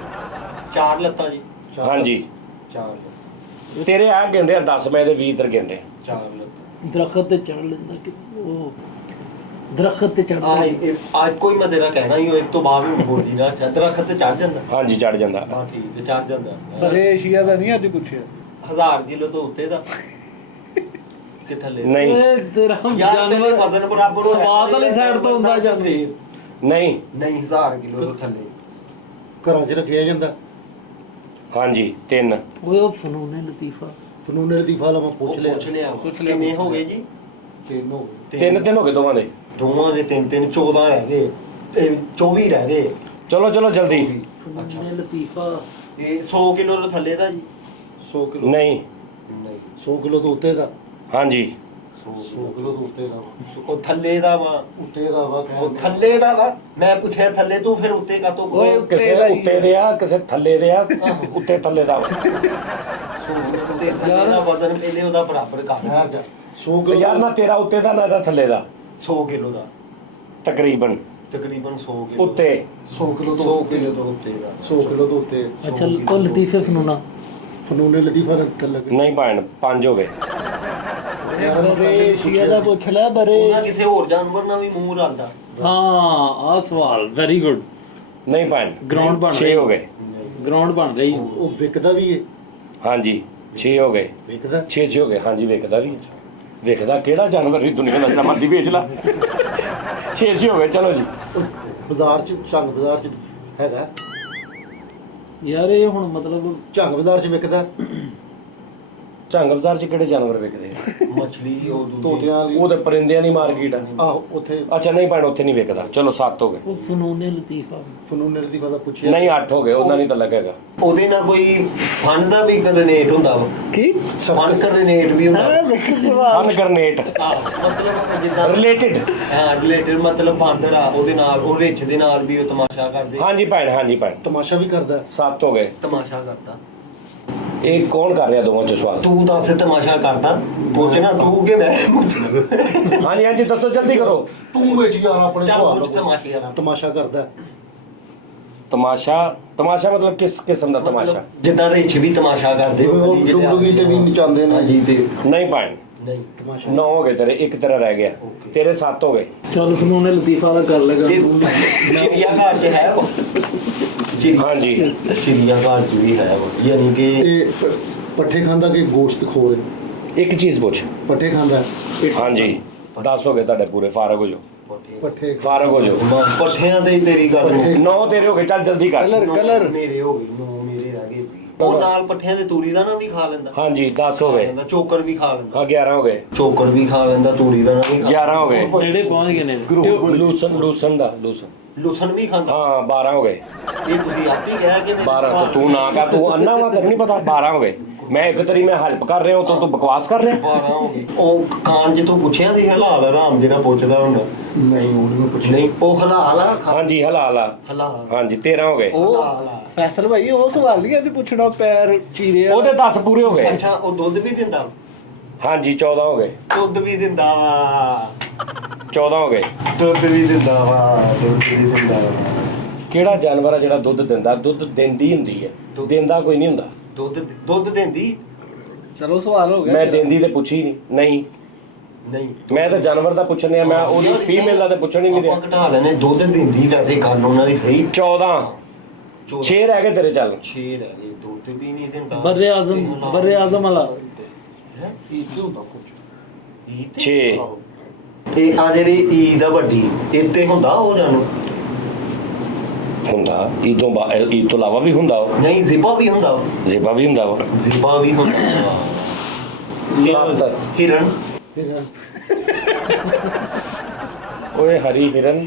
4 ਲੱਤਾਂ ਜੀ। ਹਾਂਜੀ 4 ਤੇਰੇ ਆ ਗਿੰਦੇ ਆ 10, ਮੈਂ ਇਹਦੇ 20 ਇਧਰ ਗਿੰਦੇ। 4 ਲੱਤਾਂ ਦਰਖਤ ਤੇ ਚੜ ਲੈਂਦਾ ਕਿ ਉਹ ਦਰਖਤ ਤੇ ਚੜਦਾ। ਅੱਜ ਕੋਈ ਮੈਂ ਤੇਰਾ ਕਹਿਣਾ ਹੀ ਹੋ ਇੱਕ ਤੋਂ ਬਾਅਦ ਵੀ ਬੋਲੀ ਨਾ ਦਰਖਤ ਤੇ ਚੜ ਜਾਂਦਾ। ਹਾਂਜੀ ਚੜ ਜਾਂਦਾ। ਹਾਂ ਠੀਕ ਹੈ ਚੜ ਜਾਂਦਾ। ਪਰ ਇਹ ਏਸ਼ੀਆ ਦਾ ਨਹੀਂ ਅੱਜ ਪੁੱਛਿਆ। 1000 ਕਿਲੋ ਤੋਂ ਉੱਤੇ ਦਾ ਕਿ ਥੱਲੇ? ਨਹੀਂ ਤੇਰਾ ਯਾਰ ਤੇਰੇ ਜਾਨਵਰ ਵਜ਼ਨ ਬਰਾਬਰ ਹੋਇਆ ਸਵਾਦ ਵਾਲੀ ਸਾਈਡ ਤੋਂ ਹੁੰਦਾ ਜਾਨਵਰ। ਨਹੀਂ ਨਹੀਂ 1000 ਕਿਲੋ ਤੋਂ ਥੱਲੇ। ਘਰਾਂ 'ਚ ਰੱਖਿਆ ਜਾਂਦਾ। ਹਾਂਜੀ 3। ਉਹ ਫਨੂਨ ਲਤੀਫਾ। ਫਨੂਨੇ ਲਤੀਫਾ ਵਾਲਾ ਮੈਂ ਪੁੱਛ ਲਿਆ। ਪੁੱਛ ਲਿਆ ਕਿੰਨੇ ਹੋ ਗਏ ਜੀ? 3 ਹੋ ਗਏ। 3 ਹੋ ਗਏ ਦੋਵਾਂ ਦੇ। ਦੋਵਾਂ ਦੇ 3 14 ਰਹਿ ਗਏ ਤੇ 24 ਰਹਿ ਗਏ। ਚਲੋ ਚਲੋ ਜਲਦੀ। ਫਨੂਨ ਲਤੀਫਾ ਇਹ 100 ਕਿਲੋ ਤੋਂ ਥੱਲੇ ਦਾ ਜੀ? 100 ਕਿਲੋ। ਨਹੀਂ ਨਹੀਂ 100 ਕਿਲੋ ਤੋਂ ਉੱਤੇ ਦਾ। ਹਾਂਜੀ 100 ਕਿਲੋ ਤੋਂ ਉੱਤੇ ਦਾ। ਉਹ ਥੱਲੇ ਦਾ ਵਾ। ਉੱਤੇ ਦਾ ਵਾ ਉਹ ਕਹਿੰਦੇ। ਥੱਲੇ ਦਾ ਵਾ। ਮੈਂ ਪੁੱਛਿਆ ਥੱਲੇ ਤੂੰ ਫਿਰ ਉੱਤੇ ਕਾ ਤੋਂ? ਓਏ ਕਿਸੇ ਉੱਤੇ ਦੇ ਆ, ਕਿਸੇ ਥੱਲੇ ਦੇ ਆ, ਉੱਤੇ ਥੱਲੇ ਦਾ। 100 ਕਿਲੋ ਤੋਂ ਥੱਲੇ ਦਾ ਵਜ਼ਨ ਪਹਿਲੇ ਉਹਦਾ ਬਰਾਬਰ ਕਰ। ਹੈ ਜਾ 100 ਕਿਲੋ ਯਾਰ ਨਾ ਤੇਰਾ ਉੱਤੇ ਦਾ ਨਾ ਇਹਦਾ ਥੱਲੇ ਦਾ 100 ਕਿਲੋ ਦਾ ਤਕਰੀਬਨ ਤਕਰੀਬਨ 100 ਕਿਲੋ ਉੱਤੇ। 100 ਕਿਲੋ ਤੋਂ 100 ਉੱਤੇ। ਕਿਲੋ ਤੋਂ ਉੱਤੇ ਦਾ। 100 ਕਿਲੋ ਤੋਂ ਉੱਤੇ। ਅੱਛਾ ਉਹ ਲਤੀਫੇ ਫਨੂਨਾ। ਫਨੂਨੇ ਲਤੀਫਾ ਨਾਲ ਤਾਲੁਕ। ਨਹੀਂ ਭੈਣ 5 ਹੋ ਗਏ। ਬਰੇ ਏਸ਼ੀਆ ਦਾ ਪੁੱਛ ਲੈ ਬਰੇ। ਉਹਨਾਂ ਕਿਸੇ ਹੋਰ ਜਾਨਵਰ ਨਾਲ ਵੀ ਮੂੰਹ ਰਲਦਾ। ਹਾਂ ਆ ਸਵਾਲ ਵੈਰੀ ਗੁੱਡ। ਨਹੀਂ ਭੈਣ ਗਰਾਊਂਡ ਬਣ 6 ਹੋ ਗਏ। ਗਰਾਊਂਡ ਬਣ ਰਹੀ। ਉਹ ਵਿਕਦਾ ਵੀ ਹੈ। ਹਾਂਜੀ 6 ਹੋ ਗਏ। ਵਿਕਦਾ 6 ਹੋ ਗਏ। ਹਾਂਜੀ ਵਿਕਦਾ ਵੀ ਹੈ। ਵਿਕਦਾ ਕਿਹੜਾ ਜਾਨਵਰ ਹੀ ਦੁਨੀਆ ਦਾ ਜਿਹੜਾ ਮਰਜ਼ੀ ਵੇਚ ਲਾ। 6 ਹੋ ਗਏ ਚਲੋ ਜੀ। ਬਾਜ਼ਾਰ 'ਚ ਝੰਗ ਬਾਜ਼ਾਰ 'ਚ ਹੈਗਾ। ਯਾਰ ਇਹ ਹੁਣ ਮਤਲਬ ਝੰਗ ਬਾਜ਼ਾਰ 'ਚ ਵਿਕਦਾ। ਝੰਗ ਬਾਜ਼ਾਰ 'ਚ ਕਿਹੜੇ ਜਾਨਵਰ ਵਿਕਦੇ ਆ? ਮੱਛਲੀ ਉਹ ਦੂਜੀ ਤੋਤਿਆਂ ਵਾਲੀ। ਉਹ ਤੇ ਪਰਿੰਦਿਆਂ ਦੀ ਮਾਰਕੀਟ ਆ। ਆਹੋ ਉੱਥੇ ਅੱਛਾ ਨਹੀਂ ਭੈਣ ਉੱਥੇ ਨਹੀਂ ਵਿਕਦਾ। ਚਲੋ 7 ਹੋ ਗਏ। ਉਹ ਫਨੂਨ ਲਤੀਫਾ। ਫਨੂਨੇ ਲਤੀਫਾ ਦਾ ਪੁੱਛਿਆ। ਨਹੀਂ 8 ਹੋ ਗਏ। ਉਹਨਾਂ ਨਹੀਂ ਤਾਂ ਲੱਗੇਗਾ। ਉਹਦੇ ਨਾਲ ਕੋਈ ਫਨ ਦਾ ਵੀ ਗ੍ਰੇਨੇਡ ਹੁੰਦਾ ਵਾ। ਕੀ ਫਨ ਗ੍ਰੇਨੇਡ ਵੀ ਹੁੰਦਾ ਵਾ। ਦੇਖ ਸਵਾਲ। ਫਨ ਗ੍ਰਨੇਟ ਮਤਲਬ ਜਿੱਦਾਂ ਰਿਲੇਟਡ। ਹਾਂ ਰਿਲੇਟਡ ਮਤਲਬ ਬਾਂਦਰ ਆ ਉਹਦੇ ਨਾਲ ਉਹ ਰਿੱਛ ਦੇ ਨਾਲ ਵੀ ਉਹ ਤਮਾਸ਼ਾ ਕਰਦੇ। ਹਾਂਜੀ ਭੈਣ ਹਾਂਜੀ ਭੈਣ ਤਮਾਸ਼ਾ ਵੀ ਕਰਦਾ। 7 ਹੋ ਗਏ। ਤਮਾਸ਼ਾ ਕਰਦਾ। ਇਹ ਕੌਣ ਕਰ ਰਿਹਾ ਦੋਵਾਂ ਚੋਂ ਸਵਾਲ? ਤੂੰ ਦੱਸ ਤਮਾਸ਼ਾ ਕਰਦਾ ਪੁੱਛਣਾ ਤੂੰ ਕਿ ਮੈਂ ਹਾਂਜੀ ਹਾਂਜੀ ਦੱਸੋ ਜਲਦੀ ਕਰੋ। ਤੂੰ ਵਿੱਚ ਯਾਰ ਆਪਣੇ ਚੱਲ ਸਵਾਲ ਪੁੱਛ ਤਮਾਸ਼ੇ ਯਾਰ। ਤਮਾਸ਼ਾ ਕਰਦਾ। ਤਮਾਸ਼ਾ ਮਤਲਬ ਕਿਸ ਕਿਸਮ ਦਾ ਤਮਾਸ਼ਾ? ਜਿੱਦਾਂ ਰਿੱਛ ਵੀ ਤਮਾਸ਼ਾ ਕਰਦੇ ਜਿਵੇਂ ਉਹ ਡੁਗਡੁਗੀ ਤੇ ਵੀ ਨਚਾਉਂਦੇ ਨੇ। ਹਾਂਜੀ ਤੇ ਨਹੀਂ ਭੈਣ ਨਹੀਂ ਤਮਾਸ਼ਾ 9 ਹੋ ਗਏ ਤੇਰੇ। ਇੱਕ ਤੇਰਾ ਰਹਿ ਗਿਆ। ਤੇਰੇ 7 ਹੋ ਗਏ। ਚੱਲ ਫਨੂਨ ਲਤੀਫਾ ਦਾ ਕਰ ਲੇਗਾ। ਚਿੜੀਆ ਘਰ ਚ ਹੈ ਵਾ। ਹਾਂਜੀ ਚਿੜੀਆ ਘਰ ਚ ਵੀ ਹੈ ਵਾ ਯਾਨੀ ਕਿ ਇਹ ਪੱਠੇ ਖਾਂਦਾ ਕਿ ਗੋਸ਼ਤ ਖੋਰ? ਇੱਕ ਚੀਜ਼ ਪੁੱਛ। ਪੱਠੇ ਖਾਂਦਾ। ਹਾਂਜੀ 10 ਹੋ ਗਏ ਤੁਹਾਡੇ ਪੂਰੇ। ਫਾਰਗ ਹੋ ਜਾਓ। ਪੱਠੇ ਫਾਰਗ ਹੋ ਜਾਓ। ਪੱਠਿਆਂ ਦੇ ਹੀ ਤੇਰੀ ਗੱਲ ਪੱਠੇ। 9 ਤੇਰੇ ਹੋ ਗਏ। ਚੱਲ ਜਲਦੀ ਕਰ। ਕਲਰ ਮੇਰੇ ਹੋ ਗਏ 9 ਮੇਰੇ ਰਹਿ ਗਏ। ਉਹ ਨਾਲ ਪੱਠਿਆਂ ਦੇ ਤੂੜੀ ਦਾ ਨਾ ਵੀ ਖਾ ਲੈਂਦਾ। ਹਾਂਜੀ 10 ਹੋ ਗਏ। ਚੋਕਰ ਵੀ ਖਾ ਲੈਂਦਾ। ਹਾਂ 11 ਹੋ ਗਏ। ਚੋਕਰ ਵੀ ਖਾ ਲੈਂਦਾ ਤੂੜੀ ਦਾ ਨਾ ਵੀ 11 ਹੋ ਗਏ। ਨੇੜੇ ਪਹੁੰਚ ਗਏ ਨੇ। ਲੂਸਨ ਦਾ ਲੂਸਨ। ਲੁਥਨ ਵੀ ਖਾਂਦਾ। ਹਾਂ 12 ਹੋ ਗਏ। ਇਹ ਤੁਸੀਂ ਆਪ ਹੀ ਕਿਹਾ ਕਿ 12 ਤਾਂ ਤੂੰ ਨਾ ਕਰ। ਤੂੰ ਅੰਨਾ ਵਾ ਤੈਨੂੰ ਨਹੀਂ ਪਤਾ। 12 ਹੋ ਗਏ। ਮੈਂ ਇੱਕ ਤਰੀ ਮੈਂ ਹੈਲਪ ਕਰ ਰਿਹਾ ਹਾਂ ਤੂੰ ਬਕਵਾਸ ਕਰ ਰਿਹਾ। 12 ਹੋ ਗਏ। ਉਹ ਖਾਨ ਜੀ ਤੋਂ ਪੁੱਛਿਆ ਸੀ ਹਲਾਲ ਆਰਾਮ ਜਿਹੜਾ ਪੁੱਛਦਾ ਹੁੰਦਾ। ਨਹੀਂ ਉਹਨੂੰ ਪੁੱਛਿਆ ਨਹੀਂ ਉਹ ਹਲਾਲ ਆ ਹਾਂਜੀ ਹਲਾਲ ਆ। ਹਲਾਲ ਹਾਂਜੀ 13 ਹੋ ਗਏ। ਉਹ ਫੈਸਲ ਭਾਈ ਉਹ ਸਵਾਲ ਨਹੀਂ ਅੱਜ ਪੁੱਛਣਾ ਪੈਰ ਚੀਰੇ ਵਾਲਾ। ਉਹਦੇ 10 ਪੂਰੇ ਹੋ ਗਏ। ਅੱਛਾ ਉਹ ਦੁੱਧ ਵੀ ਦਿੰਦਾ? ਹਾਂਜੀ 14 ਹੋ ਗਏ। ਦੁੱਧ ਵੀ ਦਿੰਦਾ ਵਾ 14 ਹੋ ਗਏ। ਦੁੱਧ ਵੀ ਦਿੰਦਾ ਵਾ ਦੁੱਧ ਵੀ ਦਿੰਦਾ ਵਾ। ਕਿਹੜਾ ਜਾਨਵਰ ਆ ਜਿਹੜਾ ਦੁੱਧ ਦਿੰਦਾ? ਦੁੱਧ ਦਿੰਦੀ ਹੁੰਦੀ ਹੈ, ਦਿੰਦਾ ਕੋਈ ਨਹੀਂ ਹੁੰਦਾ। ਦੁੱਧ ਦਿੰਦੀ? ਚਲੋ ਸਵਾਲ ਹੋ ਗਿਆ ਮੈਂ ਦਿੰਦੀ ਤੇ ਪੁੱਛੀ ਨਹੀਂ। ਨਹੀਂ ਮੈਂ ਤਾਂ ਜਾਨਵਰ ਦਾ ਪੁੱਛਣ ਆ, ਮੈਂ ਉਹਦੀ ਫੀਮੇਲ ਦਾ ਤੇ ਪੁੱਛਣ ਹੀ ਨਹੀਂ ਆਪਾਂ ਘਟਾ ਲੈਣੇ। ਦੁੱਧ ਦਿੰਦੀ ਵੈਸੇ ਗੱਲ ਉਹਨਾਂ ਦੀ ਸਹੀ। 14 6 ਰਹਿ ਗਏ ਤੇਰੇ ਚੱਲ। 6 ਰਹਿ ਗਏ। ਦੁੱਧ ਵੀ ਨਹੀਂ ਦਿੰਦਾ। ਬਰੇ ਆਜ਼ਮ ਵਾਲਾ ਇਹ ਕੀ ਹੁੰਦਾ ਕੁਝ 6 ਇਹ ਆ ਜਿਹੜੀ ਈਦ ਆ ਵੱਡੀ ਇੱਥੇ ਹੁੰਦਾ ਉਹ ਜਾਨਵਰ? ਹੁੰਦਾ ਈਦ ਤੋਂ ਇਲਾਵਾ ਵੀ ਹੁੰਦਾ ਉਹ। ਨਹੀਂ ਜ਼ਿਬਾ ਵੀ ਹੁੰਦਾ। ਜ਼ੇਬਾ ਵੀ ਹੁੰਦਾ ਵਾ। ਜ਼ਿਬਾ ਵੀ ਹੁੰਦਾ। 7 ਹਿਰਨ? ਓਏ ਹਰੀ ਹਿਰਨ।